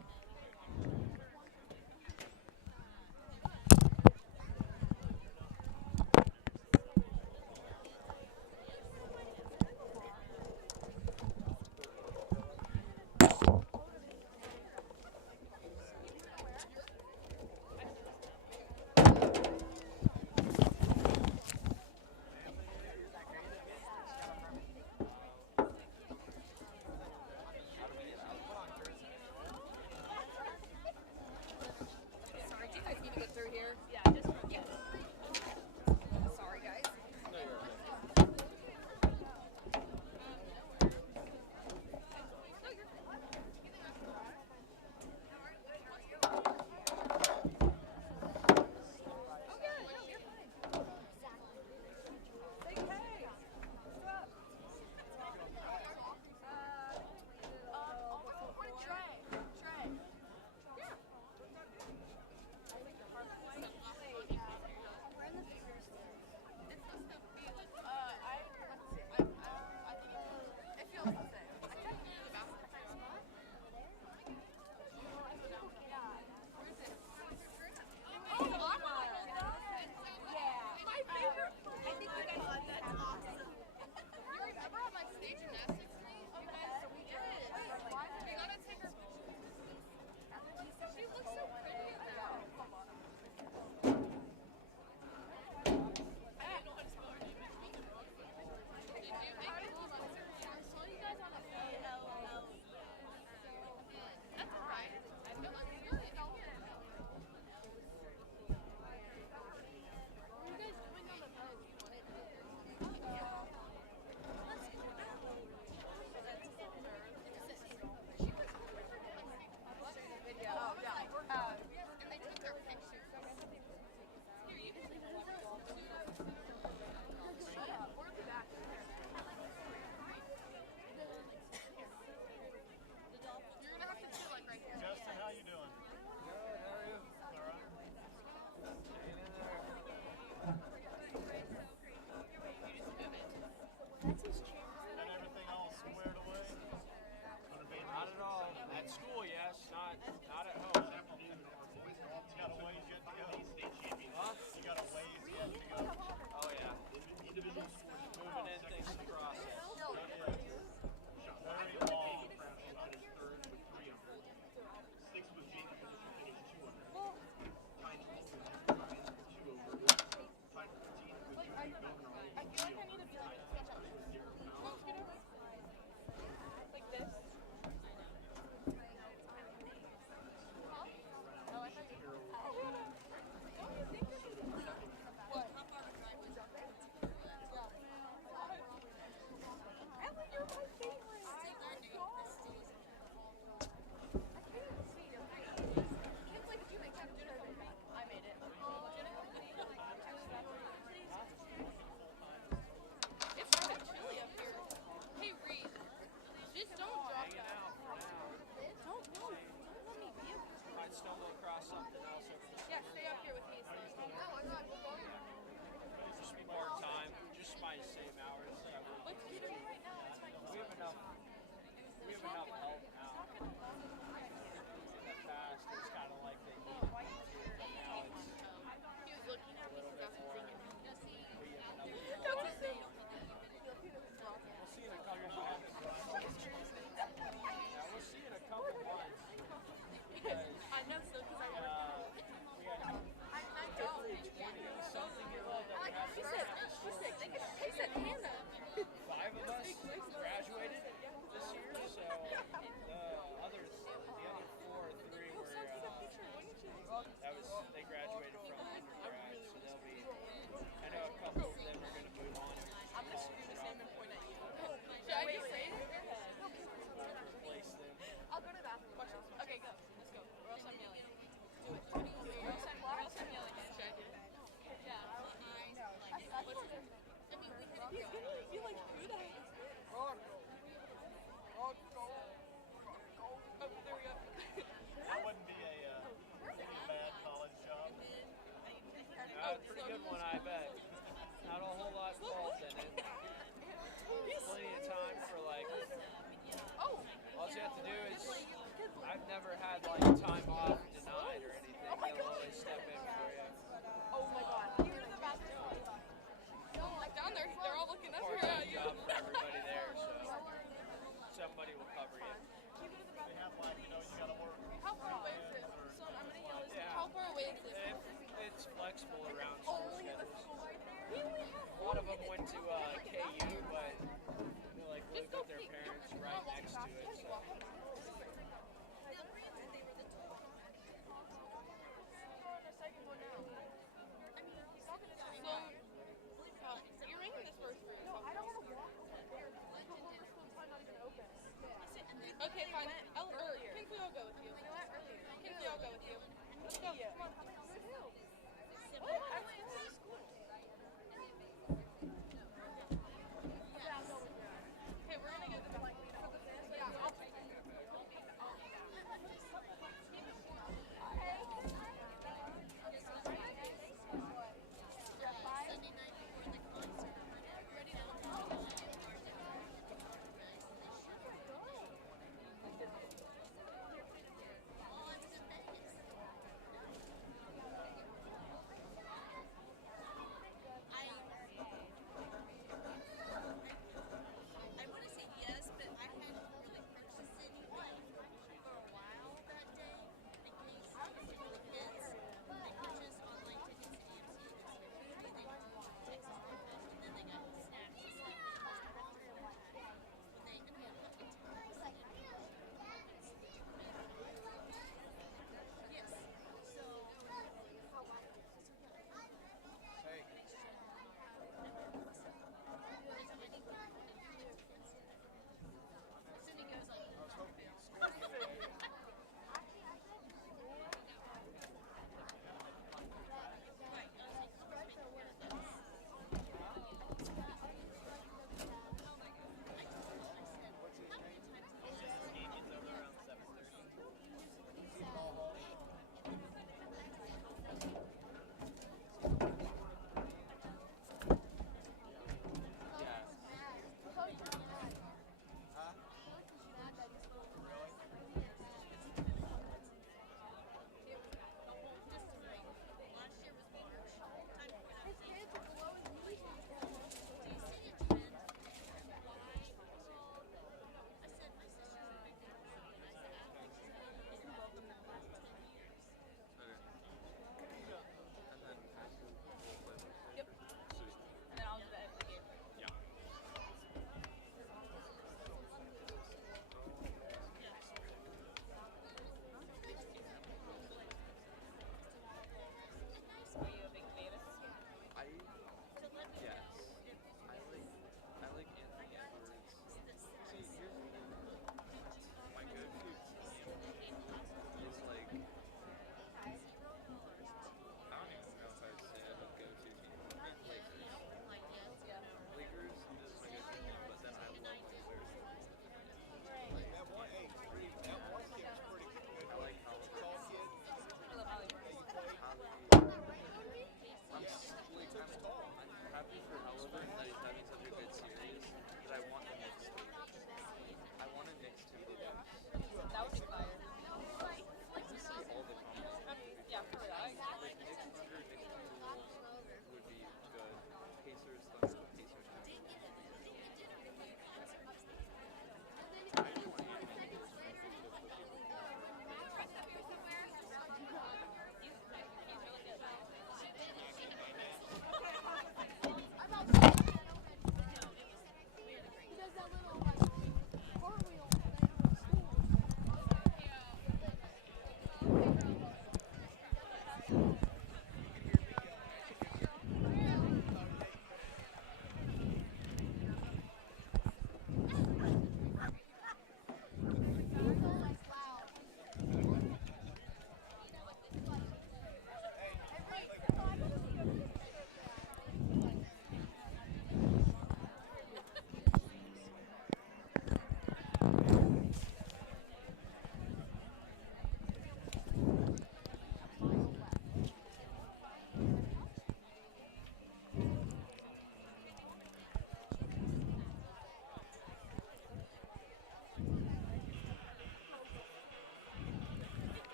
Five of us graduated this year, so All you have to do is, I've never had like time off denied or anything. They'll always step in for you. Down there, they're all looking up here Part-time at you. job for everybody there, so somebody will cover you. How far away is it? So I'm gonna yell. How far away is it? It's flexible around school schedules. A lot of them went to KU, but they like live with their parents right next to it. So. You're making this first for yourself. I don't want to walk over there. Not even open. Okay, fine. Kinsley will go with you. You know what? Earlier. Kinsley will go with you. Let's go. Come on. What? I went to school. Okay, we're gonna go to the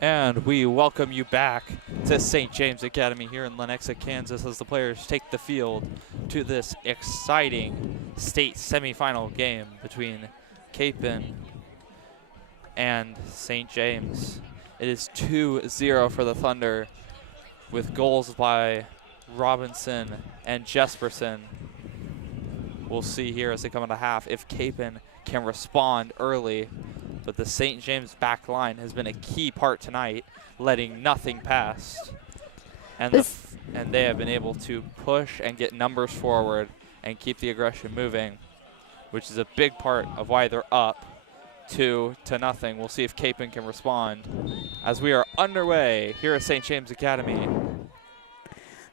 And we welcome you back to St. James Academy here in Lenexa, Kansas, as the players take the field to this exciting state semifinal game between Kapaun and St. James. It is 2-0 for the Thunder, with goals by Robinson and Jesperson. We'll see here as they come into half if Kapaun can respond early. But the St. James back line has been a key part tonight, letting nothing past. And, and they have been able to push and get numbers forward and keep the aggression moving, which is a big part of why they're up 2-0. We'll see if Kapaun can respond as we are underway here at St. James Academy.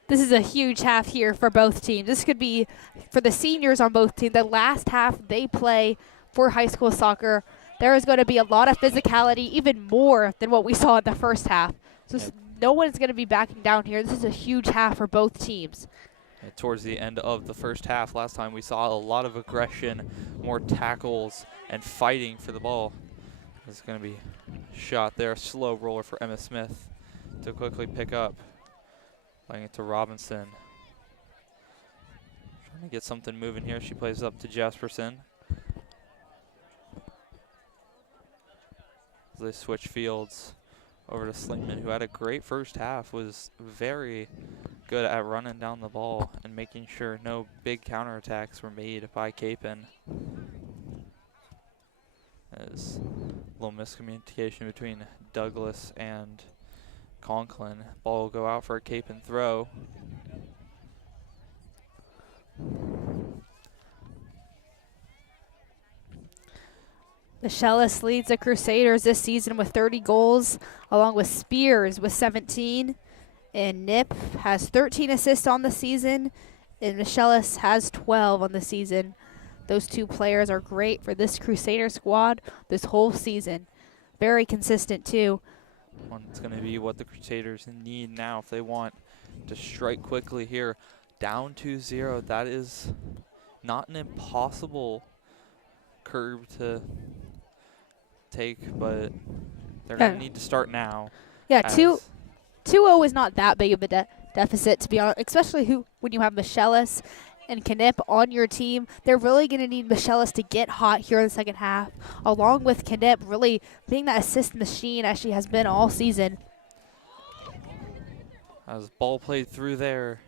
This is a huge half here for both teams. This could be, for the seniors on both teams, the last half they play for high school soccer. There is going to be a lot of physicality, even more than what we saw in the first half. So no one's going to be backing down here. This is a huge half for both teams. Towards the end of the first half, last time we saw a lot of aggression, more tackles, and fighting for the ball. It's going to be shot there, slow roller for Emma Smith to quickly pick up. Playing it to Robinson. Trying to get something moving here. She plays up to Jesperson. As they switch fields over to Slingman, who had a great first half, was very good at running down the ball and making sure no big counterattacks were made by Kapaun. There's a little miscommunication between Douglas and Conklin. Ball will go out for a Kapaun throw. Michelis leads the Crusaders this season with 30 goals, along with Spears with 17. And Nip has 13 assists on the season, and Michelis has 12 on the season. Those two players are great for this Crusader squad this whole season. Very consistent, too. It's going to be what the Crusaders need now if they want to strike quickly here. Down 2-0, that is not an impossible curve to take, but they're going to need to start now. Yeah, 2-0 is not that big of a deficit, to be honest, especially when you have Michelis and Knip on your team. They're really going to need Michelis to get hot here in the second half, along with Knip really being that assist machine as she has been all season. As ball played through there,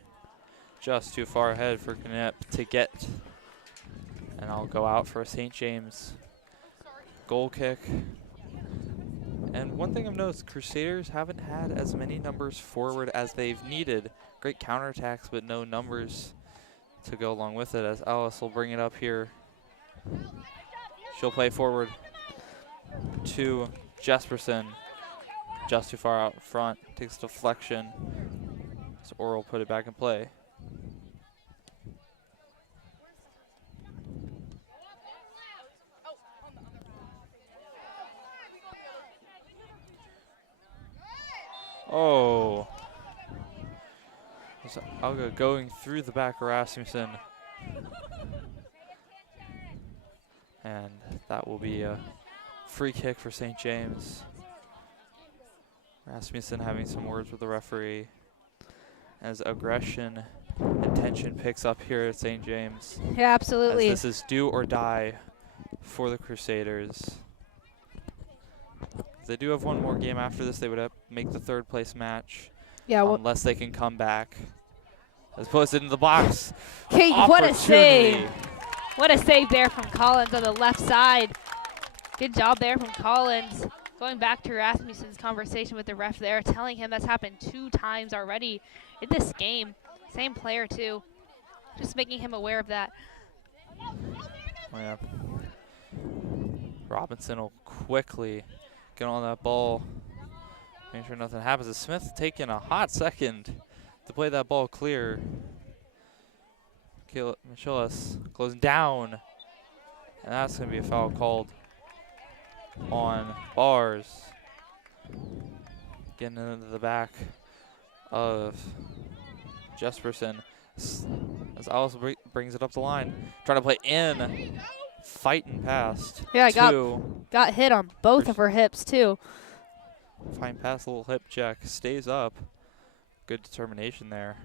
just too far ahead for Knip to get. And I'll go out for a St. James goal kick. And one thing I've noticed, Crusaders haven't had as many numbers forward as they've needed. Great counterattacks, but no numbers to go along with it, as Alice will bring it up here. She'll play forward to Jesperson. Just too far out front, takes deflection. So Oral put it back in play. Oh. So Alga going through the back of Rasmussen. And that will be a free kick for St. James. Rasmussen having some words with the referee as aggression and tension picks up here at St. James. Yeah, absolutely. As this is do or die for the Crusaders. If they do have one more game after this, they would have make the third place match. Yeah, unless they can come back. As posted in the box. Okay, what a save. What a save there from Collins on the left side. Good job there from Collins. Going back to Rasmussen's conversation with the ref there, telling him that's happened 2 times already in this game. Same player, too. Just making him aware of that. Oh, yeah. Robinson will quickly get on that ball. Make sure nothing happens. Smith taking a hot second to play that ball clear. Michelis closing down. And that's going to be a foul called on Bars. Getting into the back of Jesperson. As Alice brings it up the line. Trying to play in. Fighting past. Yeah, got hit on both of her hips, too. Fine pass, a little hip check, stays up. Good determination there.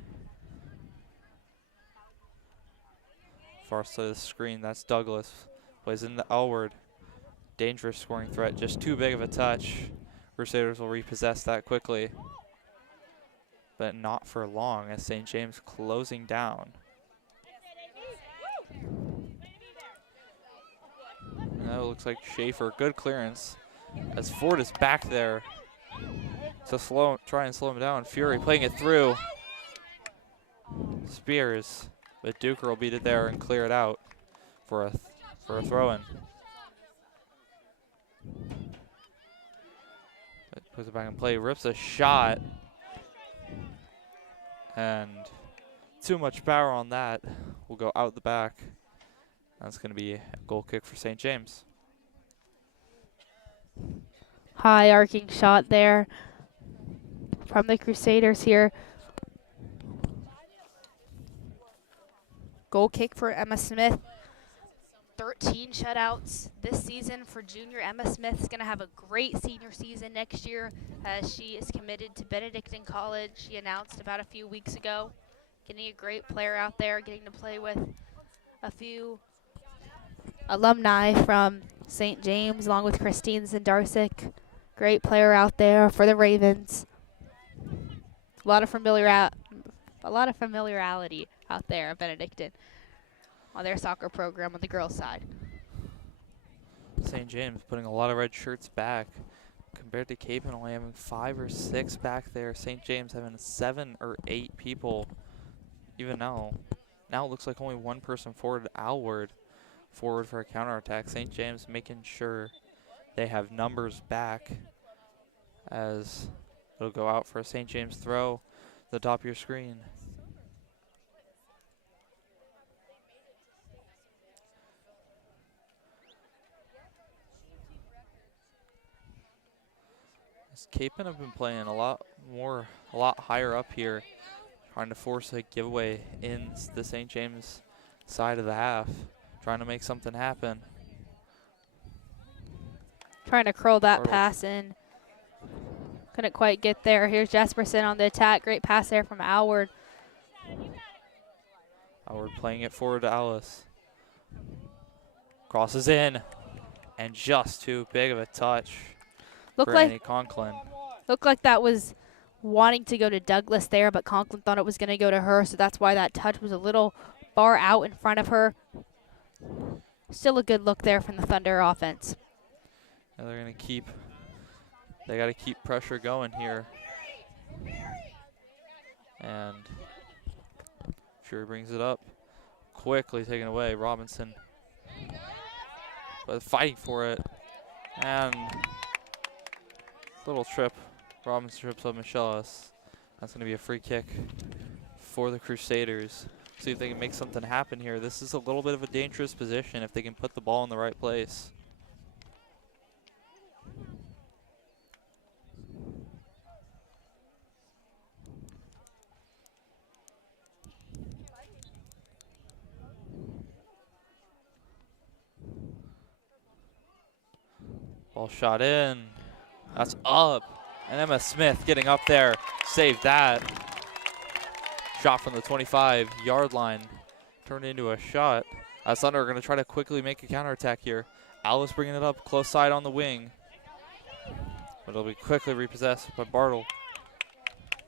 Far side of the screen, that's Douglas. Plays into Elward. Dangerous scoring threat, just too big of a touch. Crusaders will repossess that quickly. But not for long as St. James closing down. And that looks like Schaefer, good clearance. As Ford is back there to try and slow him down. Fury playing it through. Spears, but Duker will beat it there and clear it out for a throw-in. Puts it back in play, rips a shot, and too much power on that. Will go out the back. That's going to be a goal kick for St. James. High arcing shot there from the Crusaders here. Goal kick for Emma Smith. 13 shutouts this season for junior Emma Smith. Is going to have a great senior season next year as she is committed to Benedictine College. She announced about a few weeks ago. Getting a great player out there, getting to play with a few alumni from St. James along with Christine Zendarczyk. Great player out there for the Ravens. A lot of familiarity out there at Benedictine on their soccer program on the girls' side. St. James putting a lot of red shirts back compared to Kapaun only having 5 or 6 back there. St. James having 7 or 8 people. Even now it looks like only one person forward, Alward, forward for a counterattack. St. James making sure they have numbers back as it'll go out for a St. James throw. The top of your screen. Kapaun have been playing a lot higher up here, trying to force a giveaway in the St. James side of the half, trying to make something happen. Trying to curl that pass in. Couldn't quite get there. Here's Jesperson on the attack. Great pass there from Alward. Alward playing it forward to Alice. Crosses in, and just too big of a touch. Looked like Conklin. Looked like that was wanting to go to Douglas there, but Conklin thought it was going to go to her, so that's why that touch was a little far out in front of her. Still a good look there from the Thunder offense. And they're going to they got to keep pressure going here. And Fury brings it up. Quickly taken away. Robinson. But fighting for it. And little trip. Robinson trips up Michelis. That's going to be a free kick for the Crusaders. See if they can make something happen here. This is a little bit of a dangerous position if they can put the ball in the right place. Ball shot in. That's up. And Emma Smith getting up there. Saved that. Shot from the 25-yard line. Turned into a shot. Thunder are going to try to quickly make a counterattack here. Alice bringing it up close side on the wing. But it'll be quickly repossessed by Bartle.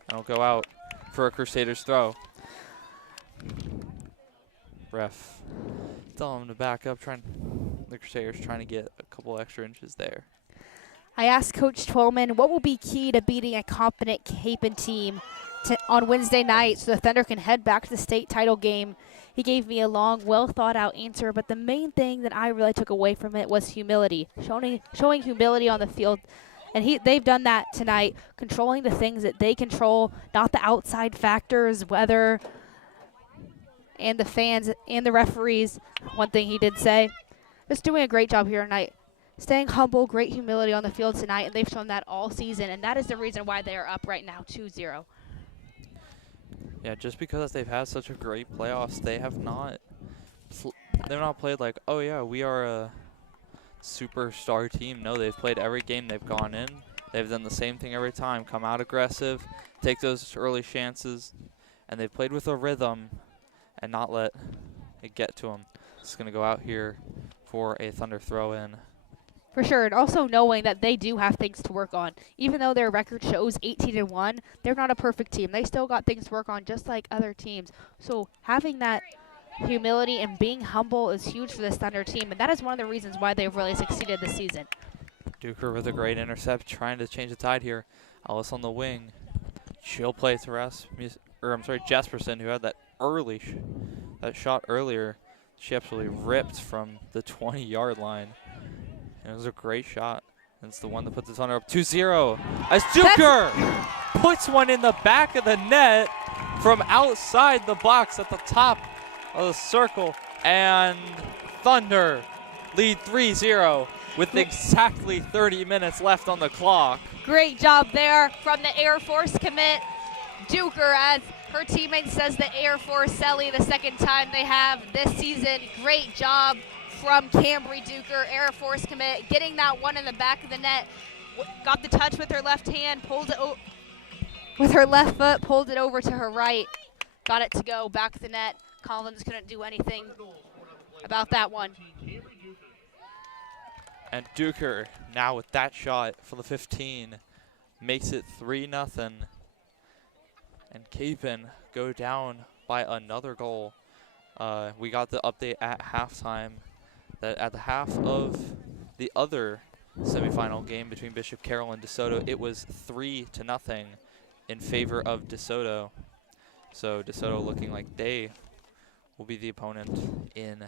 And it'll go out for a Crusaders throw. Ref telling him to back up. The Crusaders trying to get a couple extra inches there. I asked Coach Twellman what will be key to beating a competent Kapaun team on Wednesday night so the Thunder can head back to the state title game. He gave me a long, well-thought-out answer, but the main thing that I really took away from it was humility, showing humility on the field. And they've done that tonight, controlling the things that they control, not the outside factors, weather, and the fans and the referees. One thing he did say, just doing a great job here tonight. Staying humble, great humility on the field tonight, and they've shown that all season, and that is the reason why they are up right now 2-0. Yeah, just because they've had such a great playoffs, they've not played like, oh yeah, we are a superstar team. No, they've played every game they've gone in, They've done the same thing every time. Come out aggressive, take those early chances, and they've played with a rhythm and not let it get to them. It's going to go out here for a Thunder throw-in. For sure, and also knowing that they do have things to work on. Even though their record shows 18-1, they're not a perfect team. They still got things to work on just like other teams. So having that humility and being humble is huge for this Thunder team, and that is one of the reasons why they've really succeeded this season. Duker with a great intercept, trying to change the tide here. Ellis on the wing. She'll play to Jesperson, who had that that shot earlier. She absolutely ripped from the 20-yard line. And it was a great shot. And it's the one that puts the Thunder up 2-0. As Duker puts one in the back of the net from outside the box at the top of the circle. And Thunder lead 3-0 with exactly 30 minutes left on the clock. Great job there from the Air Force commit. Duker, as her teammate says, the Air Force Selly, the second time they have this season. Great job from Cambry Duker, Air Force commit, getting that one in the back of the net. Got the touch with her left hand, pulled it with her left foot, pulled it over to her right. Got it to go back of the net. Collins couldn't do anything about that one. And Duker, now with that shot for the 15, makes it 3-0. And Kapaun go down by another goal. We got the update at halftime that at the half of the other semifinal game between Bishop Carroll and DeSoto, it was 3-0 in favor of DeSoto. So DeSoto looking like they will be the opponent in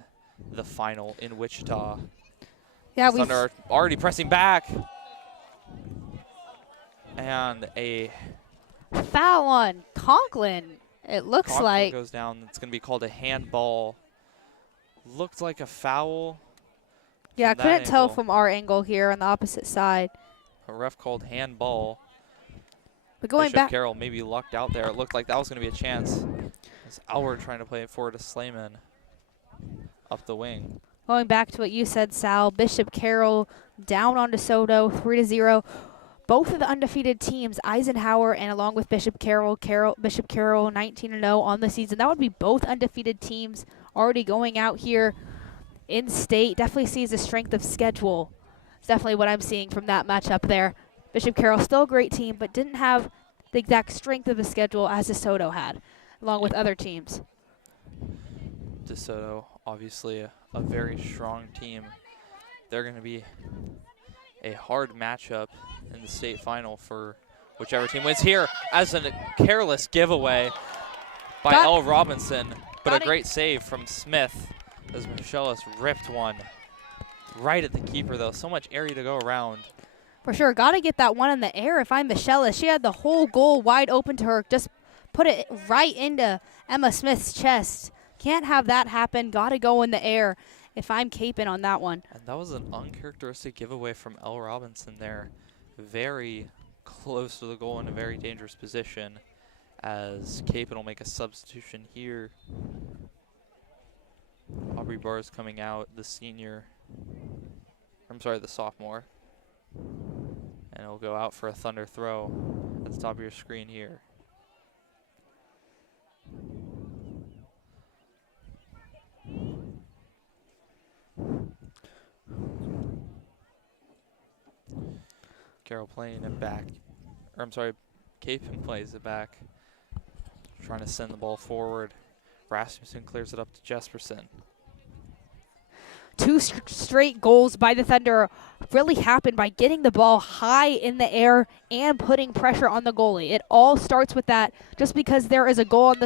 the final in Wichita. Yeah, Thunder are already pressing back. And a foul on Conklin, it looks Conklin like. goes down. It's going to be called a handball. Looked like a foul. Yeah, I from that couldn't tell angle. from our angle here on the opposite side. A ref called handball. But going Bishop back, Carroll maybe lucked out there. It looked like that was going to be a chance. As Alward trying to play it forward to Slayman up the wing. going back to what you said, Sal, Bishop Carroll down on DeSoto, 3-0. Both of the undefeated teams, Eisenhower and along with Bishop Carroll, Bishop Carroll 19-0 on the season. That would be both undefeated teams already going out here in state. Definitely sees the strength of schedule. It's definitely what I'm seeing from that matchup there. Bishop Carroll still a great team, but didn't have the exact strength of the schedule as DeSoto had, along with other teams. DeSoto, obviously a very strong team. They're going to be a hard matchup in the state final for whichever team wins here, as a careless giveaway by L. Robinson, but a great save from Smith as Michelis ripped one right at the keeper, though. So much area to go around. For sure, got to get that one in the air if I'm Michelis. She had the whole goal wide open to her, just put it right into Emma Smith's chest. Can't have that happen. Got to go in the air if I'm Kapaun on that one. And that was an uncharacteristic giveaway from L. Robinson there. Very close to the goal in a very dangerous position, as Kapaun will make a substitution here. Aubrey Barr's coming out, the sophomore. And it'll go out for a Thunder throw at the top of your screen here. Carroll playing it back. Kapaun plays it back. Trying to send the ball forward. Rasmussen clears it up to Jesperson. Two straight goals by the Thunder really happened by getting the ball high in the air and putting pressure on the goalie. It all starts with that. Just because there is a goal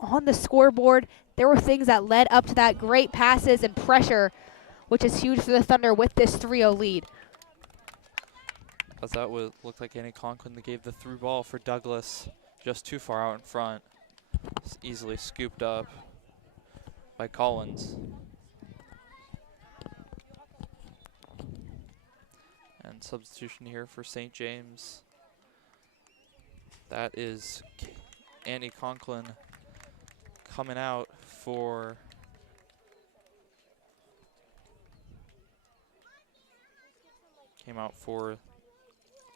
on the scoreboard, there were things that led up to that. Great passes and pressure, which is huge for the Thunder with this 3-0 lead. As that would look like Annie Conklin that gave the through ball for Douglas, just too far out in front. It's easily scooped up by Collins. And substitution here for St. James. That is Annie Conklin coming out for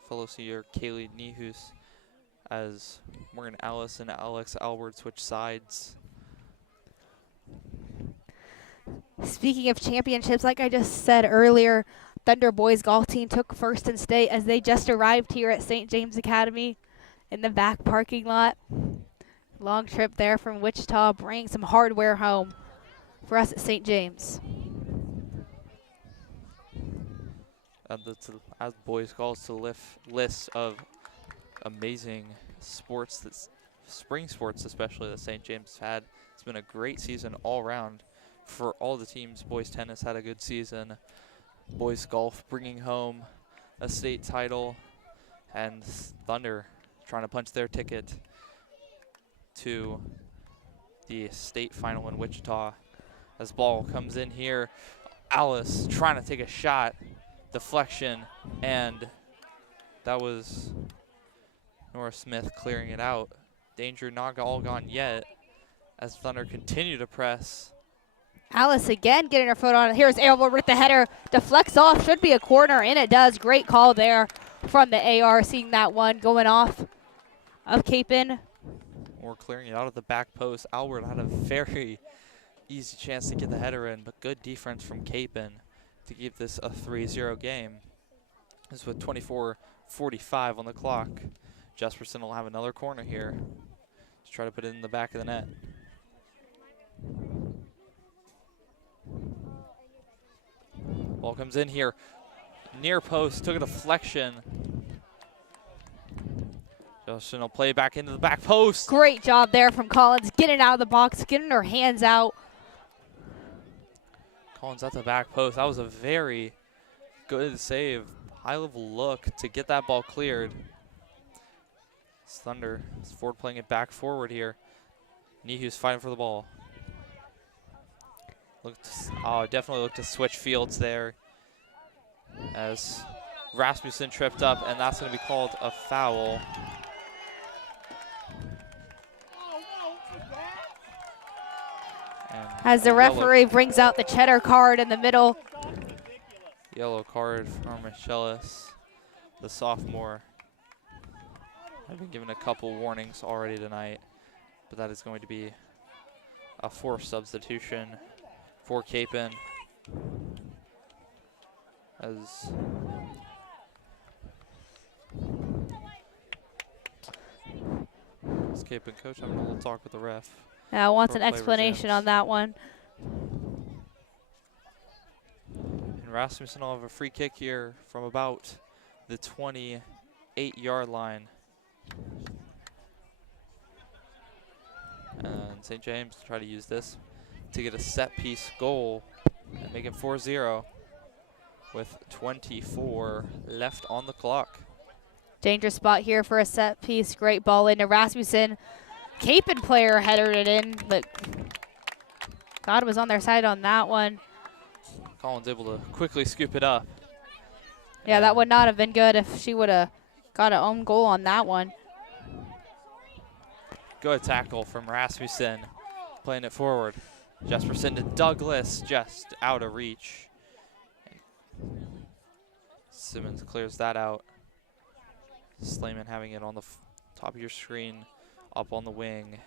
fellow senior Kaylee Nihus, as Morgan Ellis and Alex Albert switch sides. Speaking of championships, like I just said earlier, Thunder boys golf team took first in state as they just arrived here at St. James Academy in the back parking lot. Long trip there from Wichita, bringing some hardware home for us at St. James. As boys golf to list of amazing sports, spring sports especially, that St. James had. It's been a great season all around for all the teams. Boys tennis had a good season. Boys golf bringing home a state title, and Thunder trying to punch their ticket to the state final in Wichita. As ball comes in here, Alice trying to take a shot, deflection, and that was Nora Smith clearing it out. Danger not all gone yet as Thunder continue to press. Alice again getting her foot on it. Here's Arrow with the header. Deflects off. Should be a corner, and it does. Great call there from the AR, seeing that one going off of Kapaun. Or clearing it out of the back post. Albert had a very easy chance to get the header in, but good defense from Kapaun to keep this a 3-0 game. This is with 24:45 on the clock. Jesperson will have another corner here to try to put it in the back of the net. Ball comes in here, near post, took a deflection. Justin will play back into the back post. Great job there from Collins, getting out of the box, getting her hands out. Collins at the back post. That was a very good save. High-level look to get that ball cleared. Thunder is forward playing it back forward here. Nihu's fighting for the ball. Definitely looked to switch fields there as Rasmussen tripped up, and that's going to be called a foul. And As the referee brings out the cheddar card in the middle. Yellow card for Michelis, the sophomore. I've been given a couple warnings already tonight, but that is going to be a forced substitution for Kapaun. As Kapaun coach having a little talk with the ref. Yeah, wants an Play explanation resumes. on that one. And Rasmussen will have a free kick here from about the 28-yard line. And St. James will try to use this to get a set-piece goal and make it 4-0 with 24 left on the clock. Dangerous spot here for a set piece. Great ball into Rasmussen. Kapaun player headed it in, but God was on their side on that one. Collins able to quickly scoop it up. Yeah, that would not have been good if she would have got an own goal on that one. Good tackle from Rasmussen, playing it forward. Jesperson to Douglas, just out of reach. Simmons clears that out. Slayman having it on the top of your screen, up on the wing.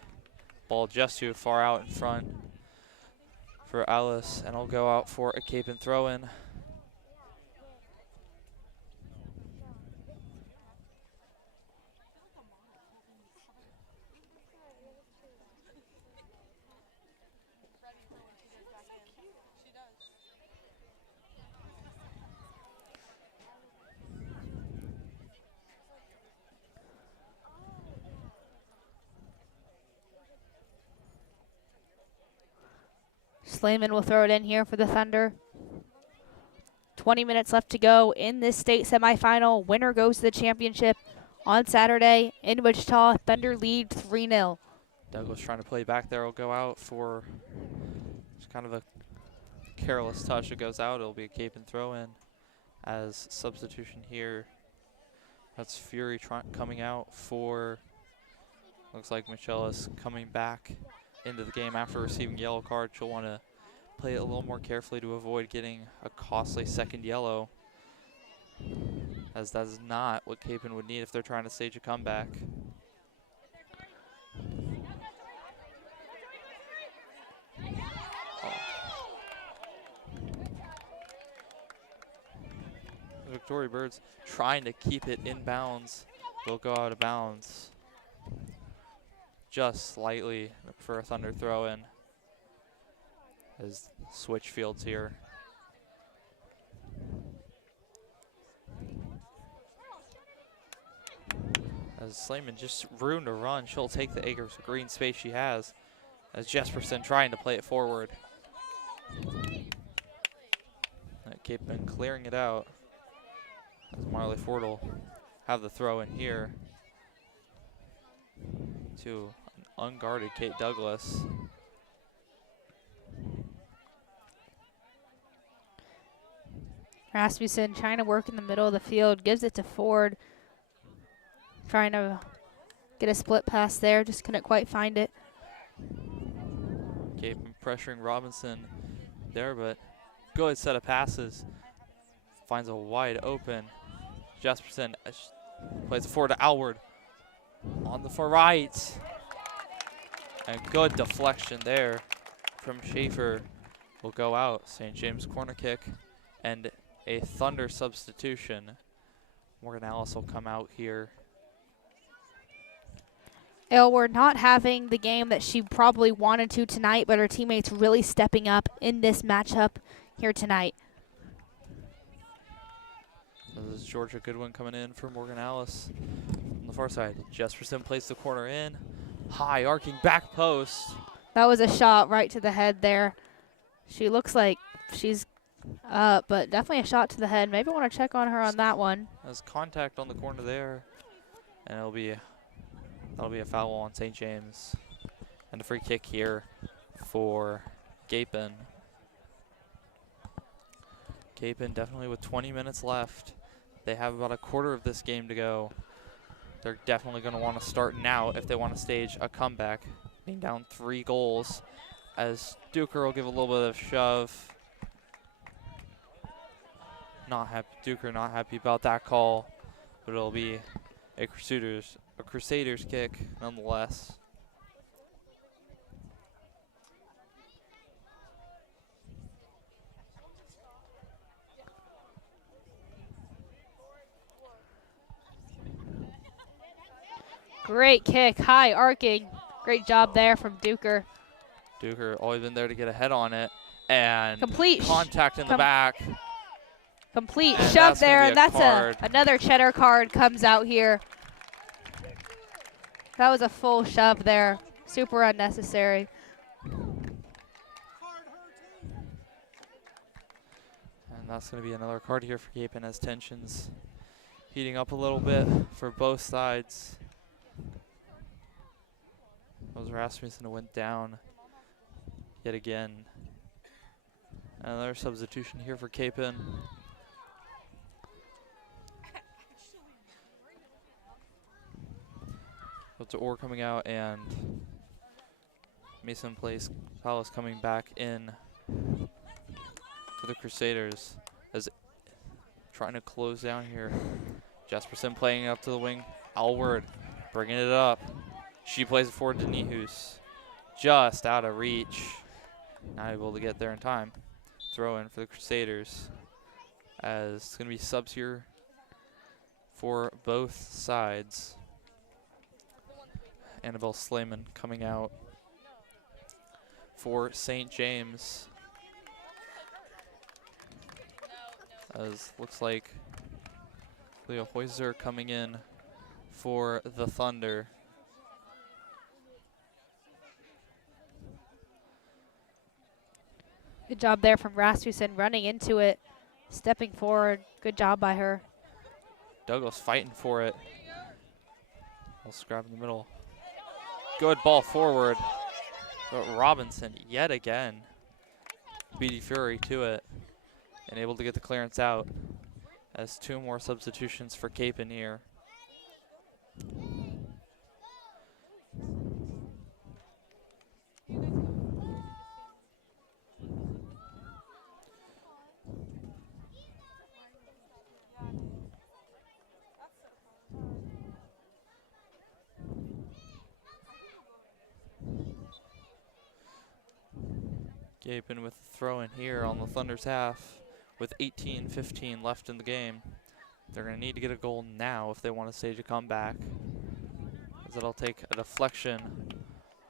Ball just too far out in front for Alice, and it'll go out for a Kapaun throw-in. Slayman will throw it in here for the Thunder. 20 minutes left to go in this state semifinal. Winner goes to the championship on Saturday in Wichita. Thunder lead 3-0. Douglas trying to play back there will go out for just kind of a careless touch. It goes out. It'll be a Kapaun throw-in as substitution here. That's Fury coming out for, looks like Michelis coming back into the game after receiving a yellow card. She'll want to play it a little more carefully to avoid getting a costly second yellow. as that is not what Kapaun would need if they're trying to stage a comeback. The Victoria Birds trying to keep it in bounds. They'll go out of bounds just slightly for a Thunder throw in as switch fields here. As Slayman just ruined a run, she'll take the acres of green space she has as Jesperson trying to play it forward. Kapaun clearing it out as Marley Ford will have the throw in here to an unguarded Kate Douglas. Rasmussen trying to work in the middle of the field, gives it to Ford. Trying to get a split pass there, just couldn't quite find it. Kapaun pressuring Robinson there, but good set of passes. Finds a wide open. Jesperson plays it forward to Alward on the far right. And good deflection there from Schaefer. Will go out. St. James corner kick and a Thunder substitution. Morgan Alice will come out here. Aylward not having the game that she probably wanted to tonight, but her teammates really stepping up in this matchup here tonight. This is Georgia Goodwin coming in for Morgan Alice. On the far side, Jesperson plays the corner in. High arcing back post. That was a shot right to the head there. She looks like she's up, but definitely a shot to the head. Maybe want to check on her on that one. There's contact on the corner there. And that'll be a foul on St. James. And a free kick here for Kapaun. Kapaun definitely with 20 minutes left. They have about a quarter of this game to go. They're definitely going to want to start now if they want to stage a comeback. Being down 3 goals as Duker will give a little bit of shove. Duker not happy about that call, but it'll be a Crusaders kick nonetheless. Great kick, high arcing. Great job there from Duker. Duker always been there to get a head on it. And Complete contact in the back. Complete And shove that's gonna there, be and a that's card. another Cheddar card comes out here. That was a full shove there. Super unnecessary. And that's going to be another card here for Kapaun as tensions heating up a little bit for both sides. Those Rasmussen went down yet again. Another substitution here for Kapaun. To Orr coming out and Mason Palace coming back in for the Crusaders as trying to close down here. Jesperson playing up to the wing. Alward bringing it up. She plays it forward to Nihus. Just out of reach. Not able to get there in time. Throw in for the Crusaders as it's going to be subs here for both sides. Annabelle Slayman coming out for St. James. As looks like Leah Hoyser coming in for the Thunder. Good job there from Rasmussen running into it, stepping forward. Good job by her. Douglas fighting for it. I'll scrap in the middle. Good ball forward. But Robinson yet again. Beatty Fury to it. And able to get the clearance out. As 2 more substitutions for Kapaun here. Kapaun with the throw in here on the Thunder's half with 18:15 left in the game. They're going to need to get a goal now if they want to stage a comeback, as it'll take a deflection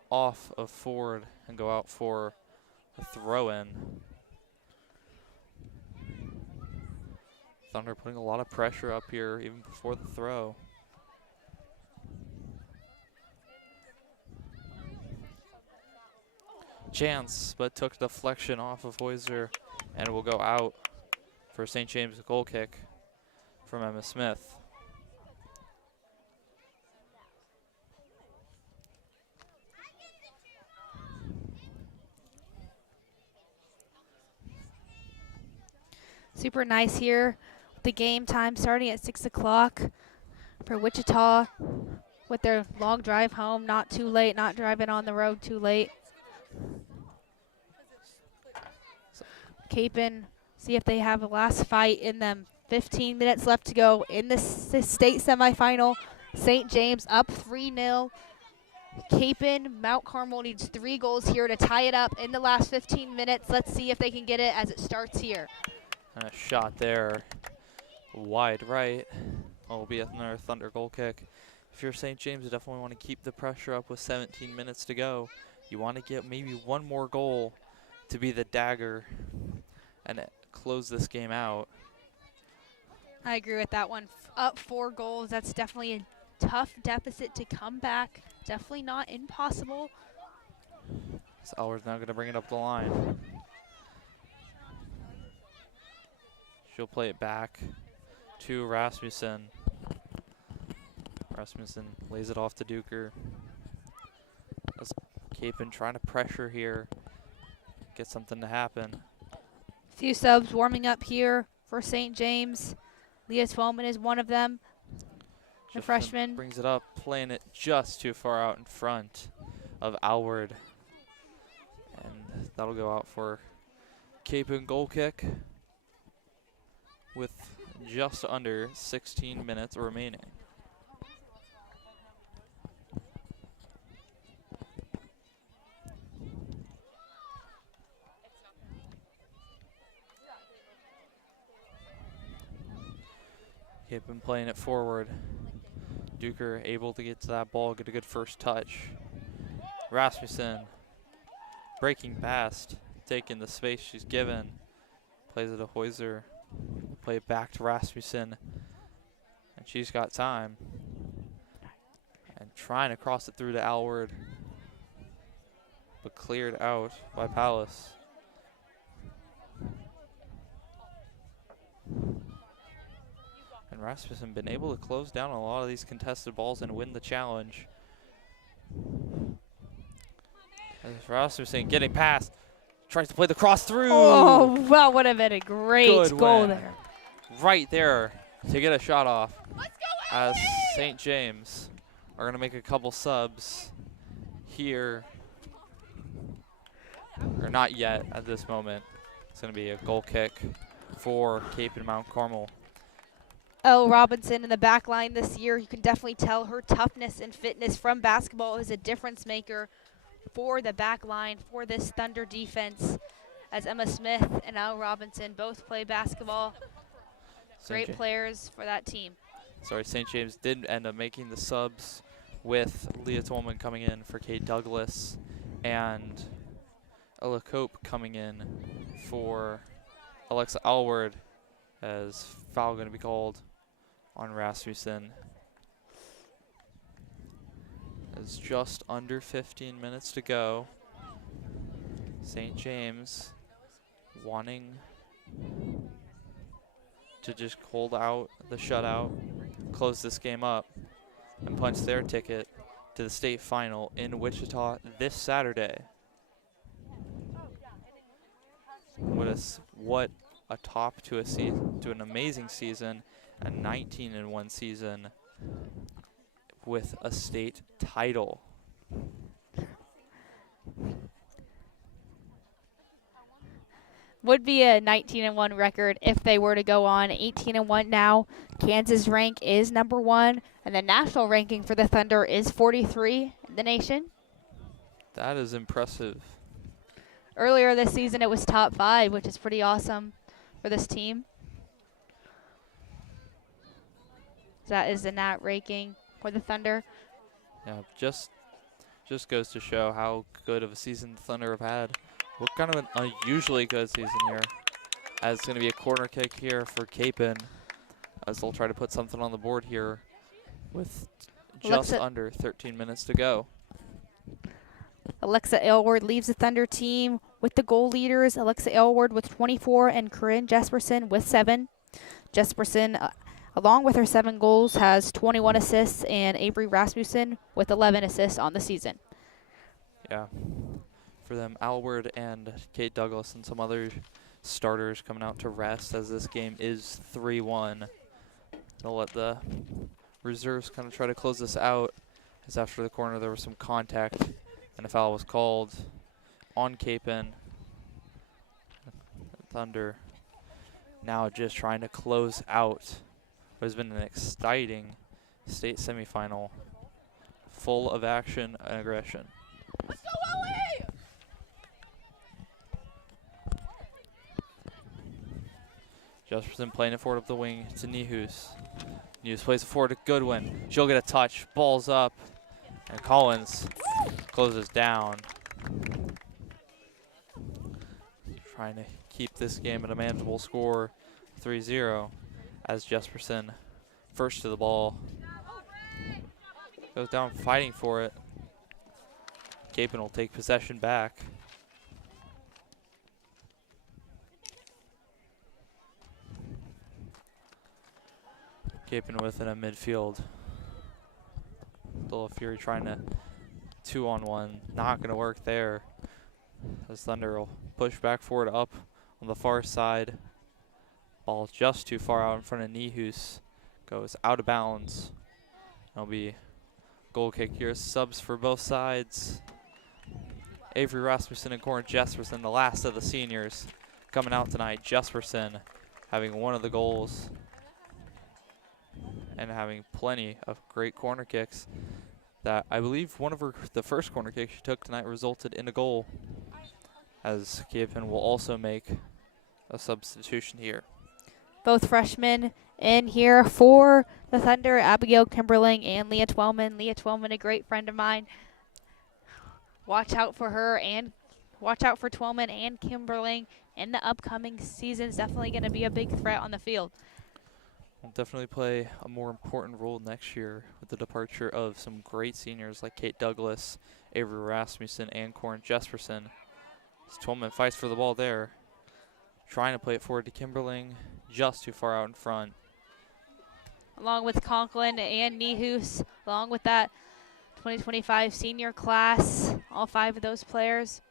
off of Ford and go out for a throw-in. Thunder putting a lot of pressure up here even before the throw. Chance, but took deflection off of Hoyser and will go out for St. James' goal kick from Emma Smith. Super nice here. The game time starting at 6 o'clock for Wichita with their long drive home. Not too late, not driving on the road too late. Kapaun, see if they have a last fight in them. 15 minutes left to go in the state semifinal. St. James up 3-0. Kapaun, Mount Carmel needs 3 goals here to tie it up in the last 15 minutes. Let's see if they can get it as it starts here. And a shot there, wide right. Will be another Thunder goal kick. If you're St. James, you definitely want to keep the pressure up with 17 minutes to go. You want to get maybe one more goal to be the dagger and close this game out. I agree with that one. Up 4 goals, that's definitely a tough deficit to come back. Definitely not impossible. So Elward's now going to bring it up the line. She'll play it back to Rasmussen. Rasmussen lays it off to Duker. As Kapaun trying to pressure here, get something to happen. Few subs warming up here for St. James. Leah Twelman is one of them. The freshman. Brings it up, playing it just too far out in front of Alward. And that'll go out for Kapaun goal kick with just under 16 minutes remaining. Kapaun playing it forward. Duker able to get to that ball, get a good first touch. Rasmussen breaking past, taking the space she's given. Plays it to Hoyser. Play it back to Rasmussen. And she's got time. And trying to cross it through to Alward. But cleared out by Palace. And Rasmussen been able to close down a lot of these contested balls and win the challenge. As Rasmussen getting past, tries to play the cross through. Oh, well, would have been a great Good goal win. there. Right there to get a shot off. As St. James are going to make a couple subs here. Or not yet at this moment. It's going to be a goal kick for Kapaun Mount Carmel. Elle Robinson in the back line this year, you can definitely tell her toughness and fitness from basketball is a difference maker for the back line, for this Thunder defense, as Emma Smith and Elle Robinson both play basketball. Great players for that team. Sorry, St. James did end up making the subs with Leah Tolman coming in for Kate Douglas and Ella Cope coming in for Alexa Alward, as foul going to be called on Rasmussen. It's just under 15 minutes to go. St. James wanting to just hold out the shutout, close this game up, and punch their ticket to the state final in Wichita this Saturday. What a top to a season, to an amazing season, a 19-1 season with a state title. Would be a 19-1 record if they were to go on 18-1 now. Kansas rank is #1, and the national ranking for the Thunder is 43 in the nation. That is impressive. Earlier this season, it was top 5, which is pretty awesome for this team. That is the net ranking for the Thunder. Yeah, just goes to show how good of a season the Thunder have had. What kind of an unusually good season here. As it's going to be a corner kick here for Kapaun, as they'll try to put something on the board here with just under 13 minutes to go. Alexa Aylward leaves the Thunder team with the goal leaders. Alexa Aylward with 24 and Corinne Jesperson with 7. Jesperson, along with her 7 goals, has 21 assists, and Avery Rasmussen with 11 assists on the season. Yeah. For them, Aylward and Kate Douglas and some other starters coming out to rest, as this game is 3-1. They'll let the reserves kind of try to close this out, as after the corner there was some contact and a foul was called on Kapaun. Thunder now just trying to close out what has been an exciting state semifinal, full of action and aggression. Let's go, Ellie! Jesperson playing it forward up the wing to Nihus. Nihus plays it forward to Goodwin. She'll get a touch, balls up, and Collins closes down. Trying to keep this game at a manageable score, 3-0, as Jesperson first to the ball. Goes down fighting for it. Kapaun will take possession back. Kapaun with it in midfield. Little Fury trying to 2-on-1. Not going to work there. As Thunder will push back forward up on the far side. Ball just too far out in front of Nihus. Goes out of bounds. That'll be goal kick here. Subs for both sides. Avery Rasmussen and Corin Jesperson, the last of the seniors, coming out tonight. Jesperson having one of the goals and having plenty of great corner kicks. That I believe one of the first corner kicks she took tonight resulted in a goal, as Kapaun will also make a substitution here. Both freshmen in here for the Thunder, Abigail Kimberling and Leah Twellman. Leah Twellman, a great friend of mine. Watch out for her and watch out for Twellman and Kimberling in the upcoming seasons. Definitely going to be a big threat on the field. Will definitely play a more important role next year with the departure of some great seniors like Kate Douglas, Avery Rasmussen, and Corin Jesperson. As Twellman fights for the ball there, trying to play it forward to Kimberling, just too far out in front. Along with Conklin and Nihus, along with that 2025 senior class, all 5 of those players.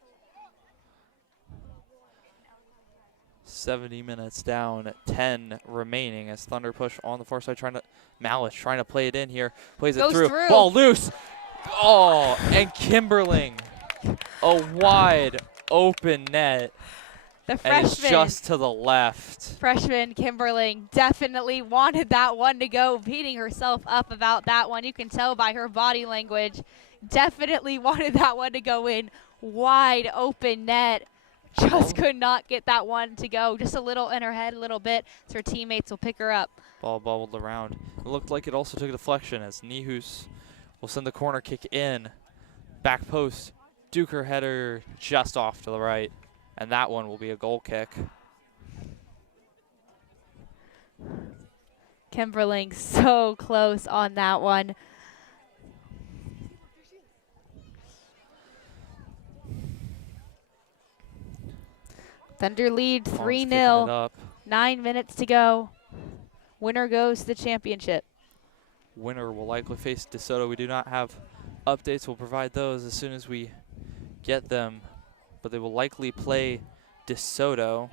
70 minutes down, 10 remaining as Thunder push on the far side, Malice trying to play it in here, plays it through, ball loose. Oh, and Kimberling, a wide open net. The And freshman, it's just to the left. freshman Kimberling definitely wanted that one to go, beating herself up about that one. You can tell by her body language. Definitely wanted that one to go in. Wide open net. Just could not get that one to go. Just a little in her head, a little bit, so her teammates will pick her up. Ball bobbled around. It looked like it also took a deflection as Nihus will send the corner kick in. Back post. Duker header just off to the right. And that one will be a goal kick. Kimberling so close on that one. Thunder lead 3-0. 9 minutes to go. Winner goes to the championship. Winner will likely face DeSoto. We do not have updates. We'll provide those as soon as we get them. But they will likely play DeSoto.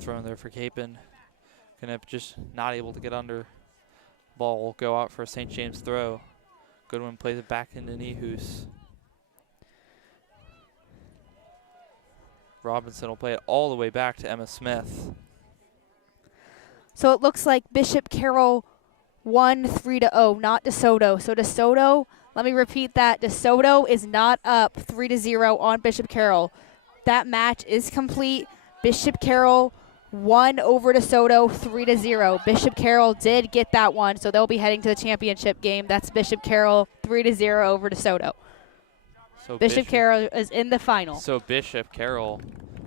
Thrown there for Kapaun. Knapp just not able to get under. Ball will go out for a St. James throw. Goodwin plays it back into Nihus. Robinson will play it all the way back to Emma Smith. So it looks like Bishop Carroll won 3-0, not DeSoto. So DeSoto, let me repeat that. DeSoto is not up 3-0 on Bishop Carroll. That match is complete. Bishop Carroll won over DeSoto 3-0. Bishop Carroll did get that one, so they'll be heading to the championship game. That's Bishop Carroll 3-0 over DeSoto. So Bishop Carroll is in the final. So Bishop Carroll,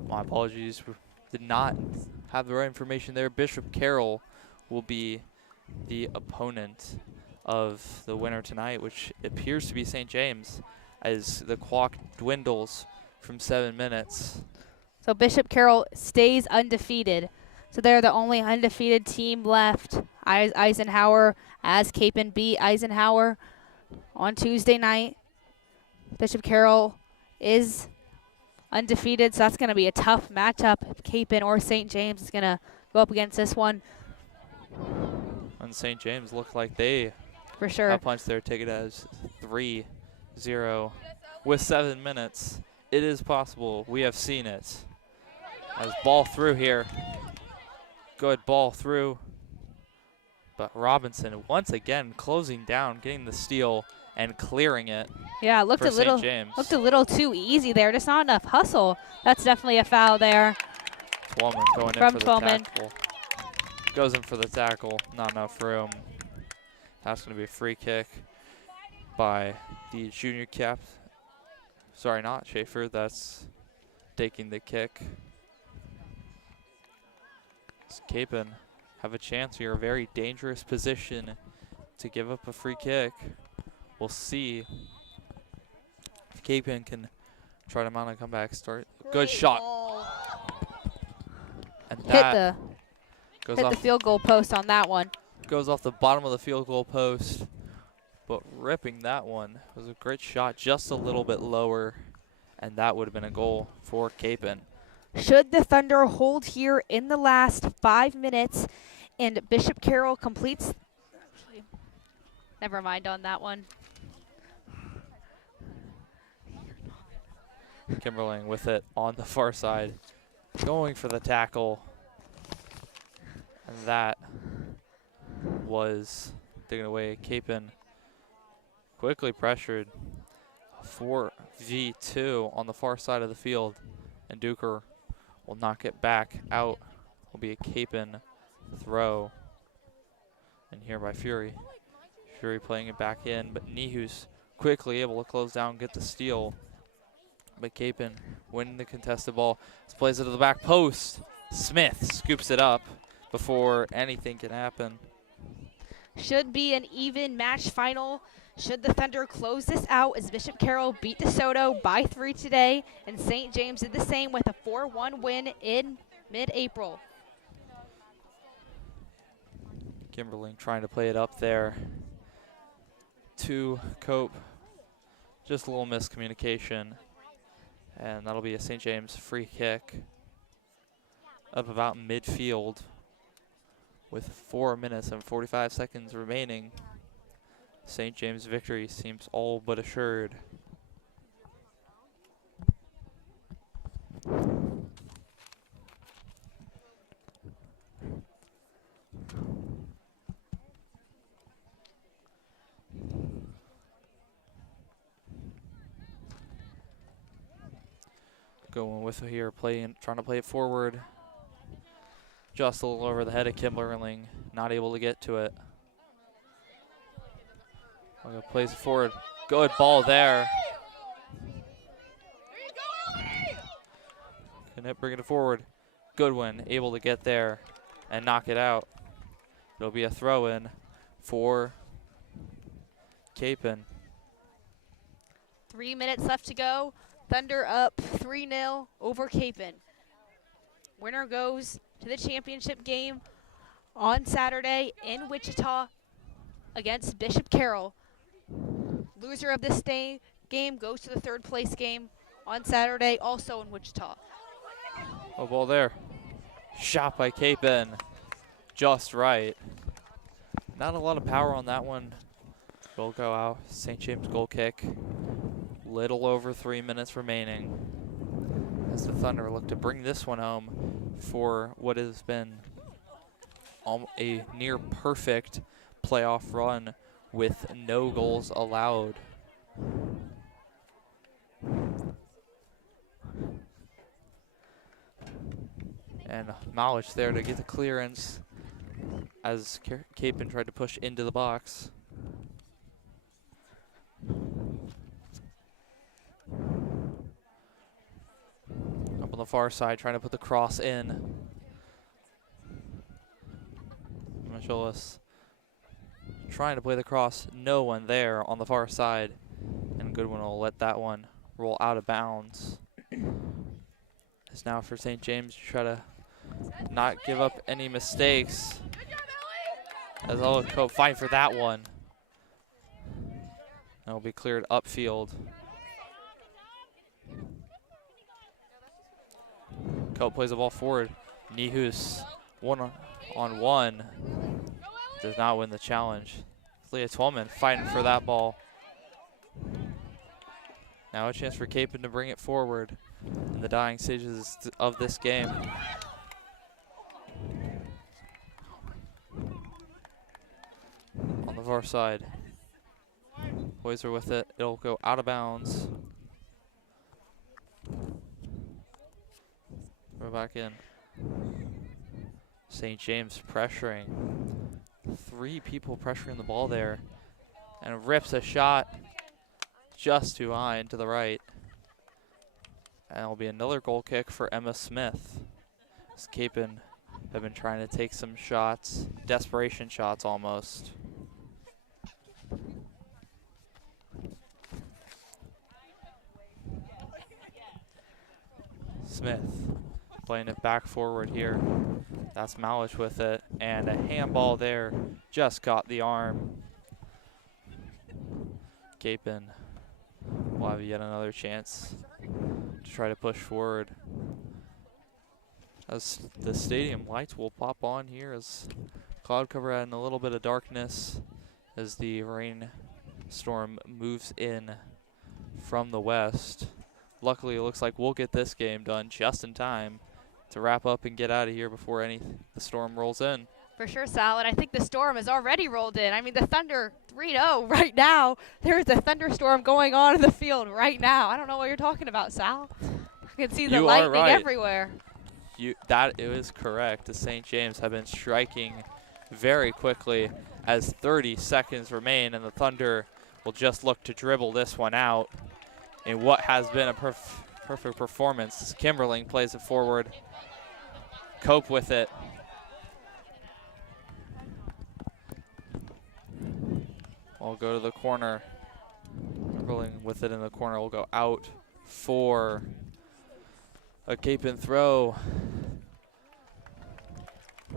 my apologies, did not have the right information there. Bishop Carroll will be the opponent of the winner tonight, which appears to be St. James, as the clock dwindles from 7 minutes. So Bishop Carroll stays undefeated. So they're the only undefeated team left. Eisenhower, as Kapaun beat Eisenhower on Tuesday night. Bishop Carroll is undefeated, so that's going to be a tough matchup. If Kapaun or St. James is going to go up against this one. And St. James looked like they For sure. punched their ticket as 3-0 with 7 minutes. It is possible. We have seen it. As ball through here. Good ball through. But Robinson once again closing down, getting the steal and clearing it. Yeah, it looked for a little St. James. looked a little too easy there. Just not enough hustle. That's definitely a foul there. Twelman going in From for the Twelman. tackle. Goes in for the tackle. Not enough room. That's going to be a free kick by the junior cap. Sorry, not Schaefer. That's taking the kick. Kapaun have a chance here. A very dangerous position to give up a free kick. We'll see if Kapaun can try to mount a comeback start. Good shot. And that goes hit off the field goal post on that one. goes off the bottom of the field goal post. But ripping that one was a great shot, just a little bit lower, and that would have been a goal for Kapaun. Should the Thunder hold here in the last 5 minutes and Bishop Carroll completes, actually, never mind on that one. Kimberling with it on the far side, going for the tackle. And that was taken away. Kapaun quickly pressured. 4v2 on the far side of the field. And Duker will knock it back out. Will be a Kapaun throw. And here by Fury. Fury playing it back in, but Nihu's quickly able to close down, get the steal. But Kapaun winning the contested ball. This plays it to the back post. Smith scoops it up before anything can happen. Should be an even match final. Should the Thunder close this out as Bishop Carroll beat DeSoto by 3 today, and St. James did the same with a 4-1 win in mid-April. Kimberling trying to play it up there to Cope. Just a little miscommunication. And that'll be a St. James free kick up about midfield with 4 minutes and 45 seconds remaining. St. James victory seems all but assured. Going with it here, trying to play it forward. Just a little over the head of Kimberling, not able to get to it. Plays it forward. Good ball there. Can it bring it forward? Goodwin able to get there and knock it out. It'll be a throw-in for Kapaun. 3 minutes left to go. Thunder up 3-0 over Kapaun. Winner goes to the championship game on Saturday in Wichita against Bishop Carroll. Loser of this game goes to the third place game on Saturday, also in Wichita. Oh, ball there. Shot by Kapaun. Just right. Not a lot of power on that one. Will go out. St. James goal kick. Little over 3 minutes remaining as the Thunder look to bring this one home for what has been a near perfect playoff run with no goals allowed. And Malich there to get the clearance as Kapaun tried to push into the box. Up on the far side, trying to put the cross in. Michaelis trying to play the cross. No one there on the far side. And Goodwin will let that one roll out of bounds. It's now for St. James to try to not give up any mistakes. As I'll go fight for that one. That'll be cleared upfield. Cope plays the ball forward. Nihus one-on-one. Does not win the challenge. Leah Twellman fighting for that ball. Now a chance for Kapaun to bring it forward in the dying stages of this game. On the far side. Boys are with it. It'll go out of bounds. We're back in. St. James pressuring. 3 people pressuring the ball there. And rips a shot just too high and to the right. And it'll be another goal kick for Emma Smith. As Kapaun have been trying to take some shots, desperation shots almost. Smith playing it back forward here. That's Malich with it, and a handball there just caught the arm. Kapaun will have yet another chance to try to push forward. As the stadium lights will pop on here as cloud cover and a little bit of darkness as the rainstorm moves in from the west. Luckily, it looks like we'll get this game done just in time to wrap up and get out of here before the storm rolls in. For sure, Sal, and I think the storm has already rolled in. I mean, the Thunder 3-0 right now. There is a thunderstorm going on in the field right now. I don't know what you're talking about, Sal. I can see the lightning everywhere. That is correct. The St. James have been striking very quickly as 30 seconds remain, and the Thunder will just look to dribble this one out in what has been a perfect performance. Kimberling plays it forward. Cope with it. We'll go to the corner. Kimberling with it in the corner will go out for a Kapaun throw.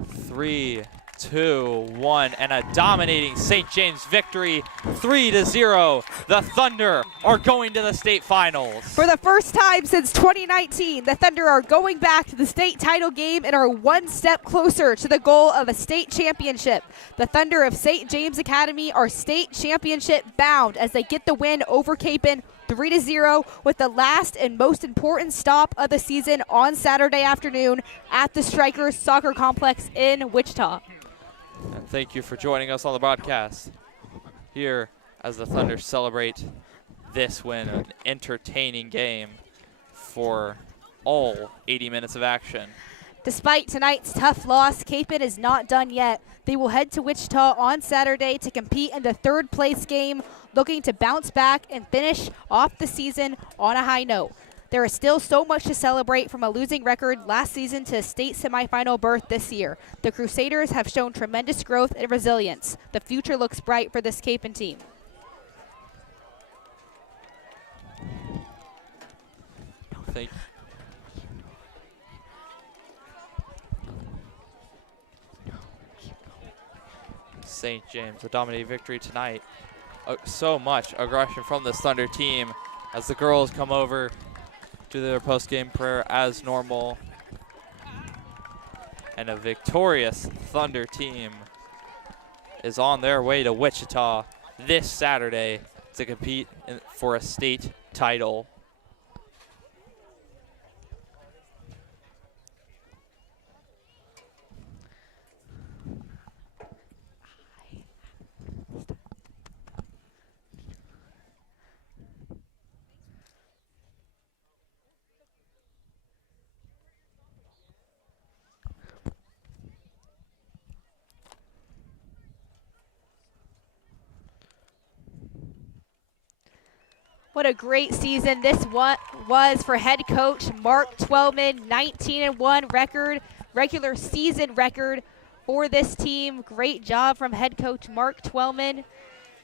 3, 2, 1, and a dominating St. James victory, 3-0. The Thunder are going to the state finals. For the first time since 2019, the Thunder are going back to the state title game and are one step closer to the goal of a state championship. The Thunder of St. James Academy are state championship bound as they get the win over Kapaun 3-0 with the last and most important stop of the season on Saturday afternoon at the Strikers Soccer Complex in Wichita. And thank you for joining us on the broadcast here as the Thunder celebrate this win, an entertaining game for all 80 minutes of action. Despite tonight's tough loss, Kapaun is not done yet. They will head to Wichita on Saturday to compete in the third place game, looking to bounce back and finish off the season on a high note. There is still so much to celebrate from a losing record last season to a state semifinal berth this year. The Crusaders have shown tremendous growth and resilience. The future looks bright for this Kapaun team. Thank you. St. James, a dominating victory tonight. So much aggression from this Thunder team as the girls come over to their post-game prayer as normal. And a victorious Thunder team is on their way to Wichita this Saturday to compete for a state title. What a great season this was for head coach Mark Twellman. 19-1 record, regular season record for this team. Great job from head coach Mark Twellman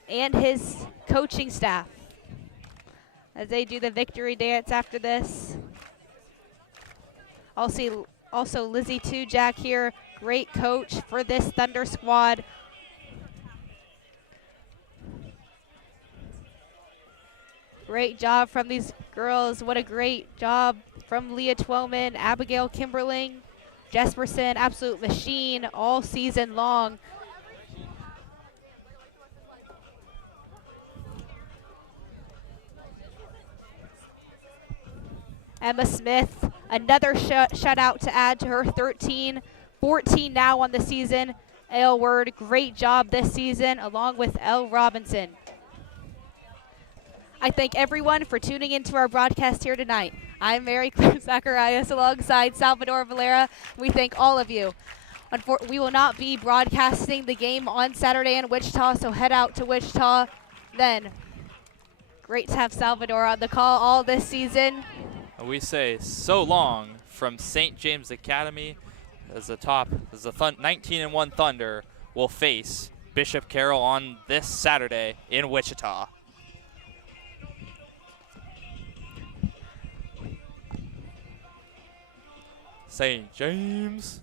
and his coaching staff as they do the victory dance after this. Also Lizzie Tujak here, great coach for this Thunder squad. Great job from these girls. What a great job from Leah Twellman, Abigail Kimberling, Jesperson, absolute machine all season long. Emma Smith, another shutout to add to her 13, 14 now on the season. Aylward, great job this season, along with Elle Robinson. I thank everyone for tuning into our broadcast here tonight. I'm Mary Claire Zacharias alongside Salvador Valera. We thank all of you. We will not be broadcasting the game on Saturday in Wichita, so head out to Wichita then. Great to have Salvador on the call all this season. And we say so long from St. James Academy as the 19-1 Thunder will face Bishop Carroll on this Saturday in Wichita. St. James.